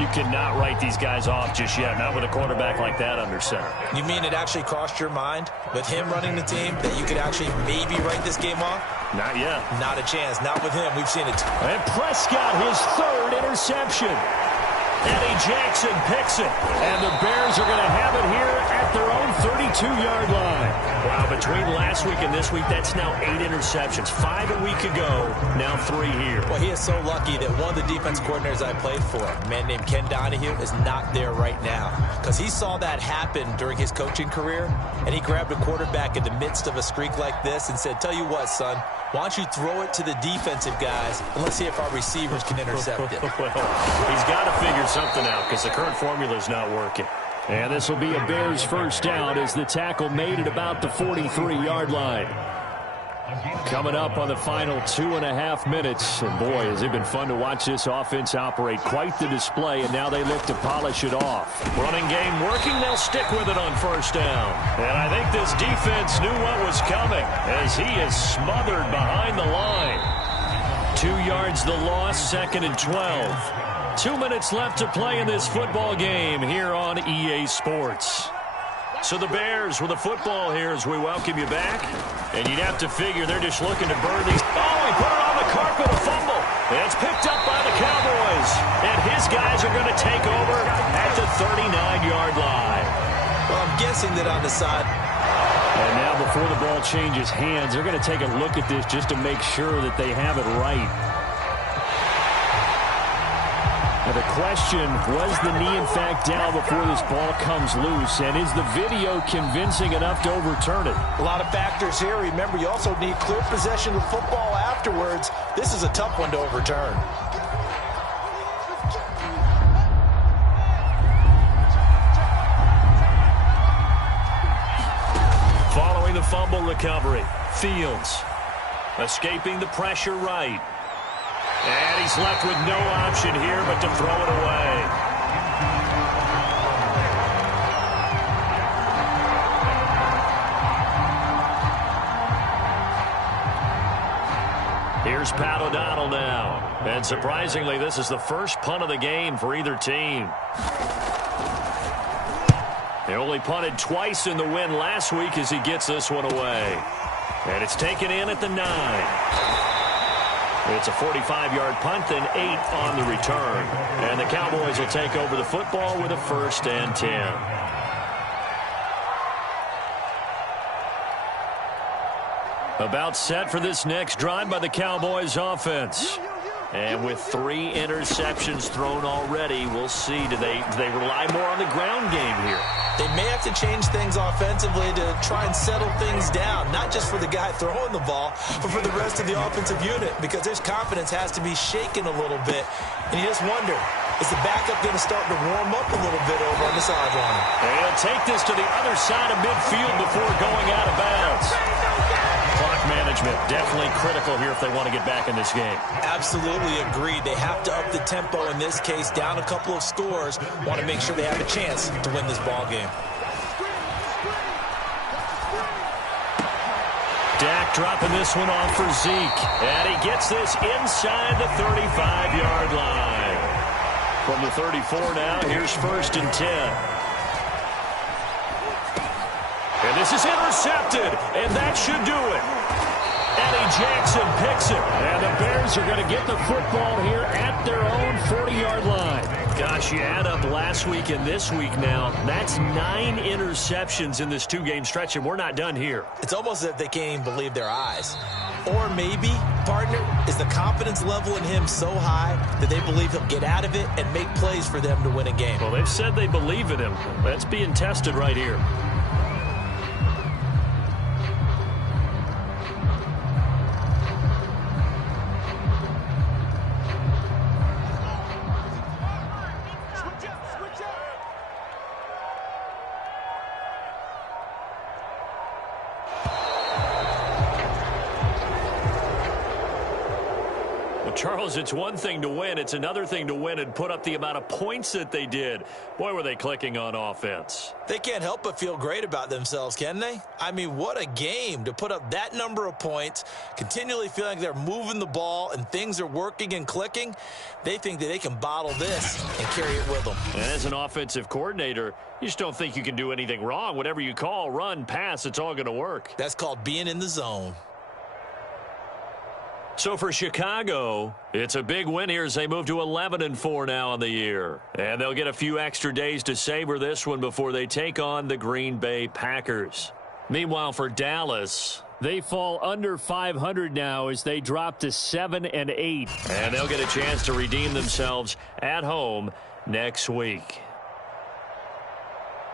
You cannot write these guys off just yet, not with a quarterback like that under center. You mean it actually crossed your mind with him running the team that you could actually maybe write this game off? Not yet. Not a chance. Not with him. We've seen it. And Prescott, his third interception. Eddie Jackson picks it. And the Bears are going to have it here at their own 32-yard line. Wow, between last week and this week, that's now 8 interceptions. 5 a week ago, now 3 here. Well, he is so lucky that one of the defense coordinators I played for, a man named Ken Donahue, is not there right now. Because he saw that happen during his coaching career, and he grabbed a quarterback in the midst of a streak like this and said, tell you what, son, why don't you throw it to the defensive guys, and let's see if our receivers can intercept it. Well, he's got to figure something out because the current formula is not working. And this will be a Bears first down as the tackle made at about the 43-yard line. Coming up on the final 2.5 minutes. And boy, has it been fun to watch this offense operate. Quite the display, and now they look to polish it off. Running game working, they'll stick with it on first down. And I think this defense knew what was coming as he is smothered behind the line. 2 yards the loss, second and 12. 2 minutes left to play in this football game here on EA Sports. So the Bears with the football here as we welcome you back. And you'd have to figure they're just looking to burn these. Oh, he put it on the carpet, a fumble. And it's picked up by the Cowboys. And his guys are going to take over at the 39-yard line. Well, I'm guessing that on the side. And now before the ball changes hands, they're going to take a look at this just to make sure that they have it right. Now the question, was the knee in fact down before this ball comes loose? And is the video convincing enough to overturn it? A lot of factors here. Remember, you also need clear possession of the football afterwards. This is a tough one to overturn. Following the fumble recovery, Fields escaping the pressure right. And he's left with no option here but to throw it away. Here's Pat O'Donnell now. And surprisingly, this is the first punt of the game for either team. They only punted twice in the win last week as he gets this one away. And it's taken in at the 9. It's a 45-yard punt and 8 on the return. And the Cowboys will take over the football with a 1st and 10. About set for this next drive by the Cowboys offense. And with 3 interceptions thrown already, we'll see. Do they rely more on the ground game here? They may have to change things offensively to try and settle things down, not just for the guy throwing the ball, but for the rest of the offensive unit, because his confidence has to be shaken a little bit. And you just wonder, is the backup going to start to warm up a little bit over on the sideline? And he'll take this to the other side of midfield before going out of bounds. Clock management definitely critical here if they want to get back in this game. Absolutely agreed. They have to up the tempo in this case, down a couple of scores. Want to make sure they have a chance to win this ball game. Dak dropping this one off for Zeke. And he gets this inside the 35-yard line. From the 34 now, here's 1st and 10. And this is intercepted, and that should do it. Eddie Jackson picks it, and the Bears are going to get the football here at their own 40-yard line. Gosh, you add up last week and this week now, that's 9 interceptions in this 2-game stretch, and we're not done here. It's almost as if they can't even believe their eyes. Or maybe, partner, is the confidence level in him so high that they believe he'll get out of it and make plays for them to win a game. Well, they've said they believe in him. That's being tested right here. Charles, it's one thing to win. It's another thing to win and put up the amount of points that they did. Boy, were they clicking on offense. They can't help but feel great about themselves, can they? I mean, what a game to put up that number of points, continually feeling like they're moving the ball and things are working and clicking. They think that they can bottle this and carry it with them. And as an offensive coordinator, you just don't think you can do anything wrong. Whatever you call, run, pass, it's all going to work. That's called being in the zone. So for Chicago, it's a big win here as they move to 11-4 now on the year. And they'll get a few extra days to savor this one before they take on the Green Bay Packers. Meanwhile, for Dallas, they fall under 500 now as they drop to 7-8. And they'll get a chance to redeem themselves at home next week.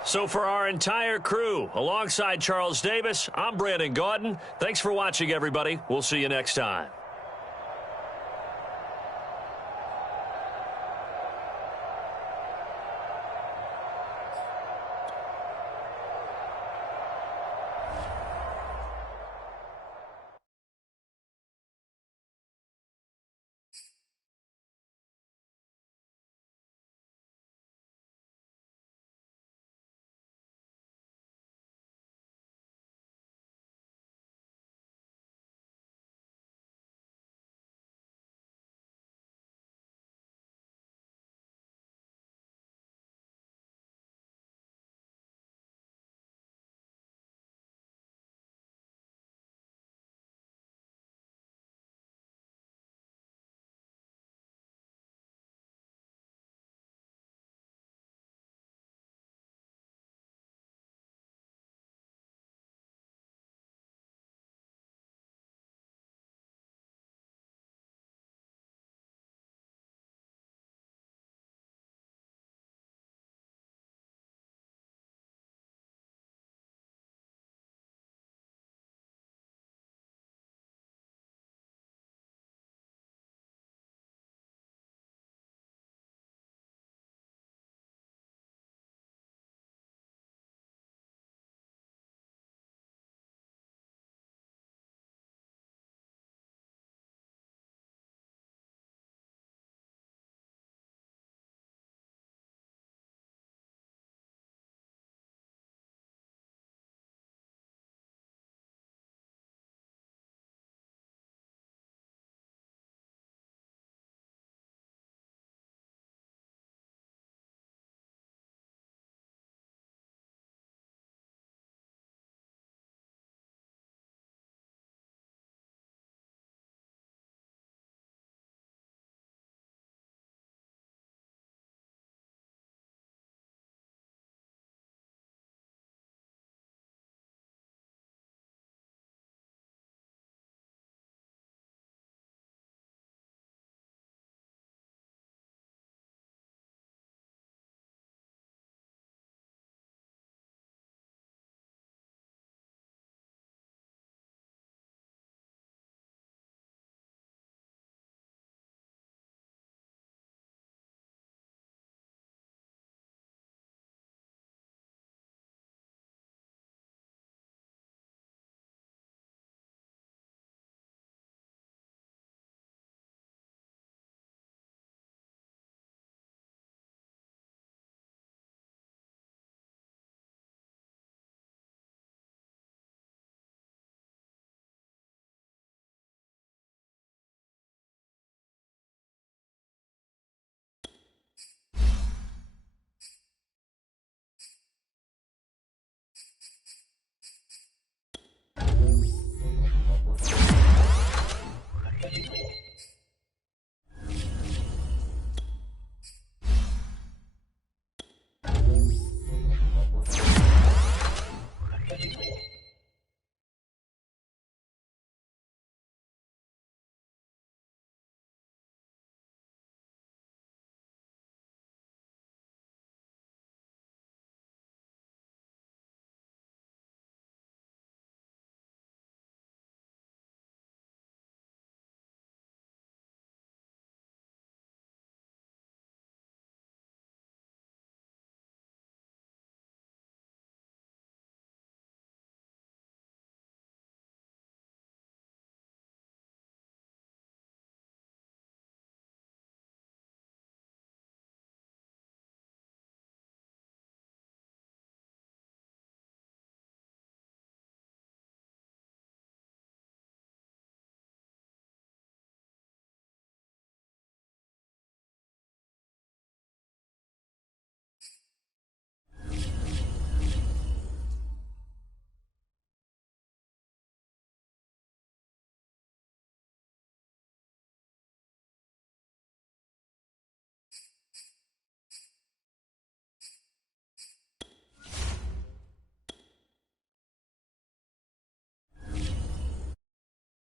So for our entire crew, alongside Charles Davis, I'm Brandon Gaudin. Thanks for watching, everybody. We'll see you next time.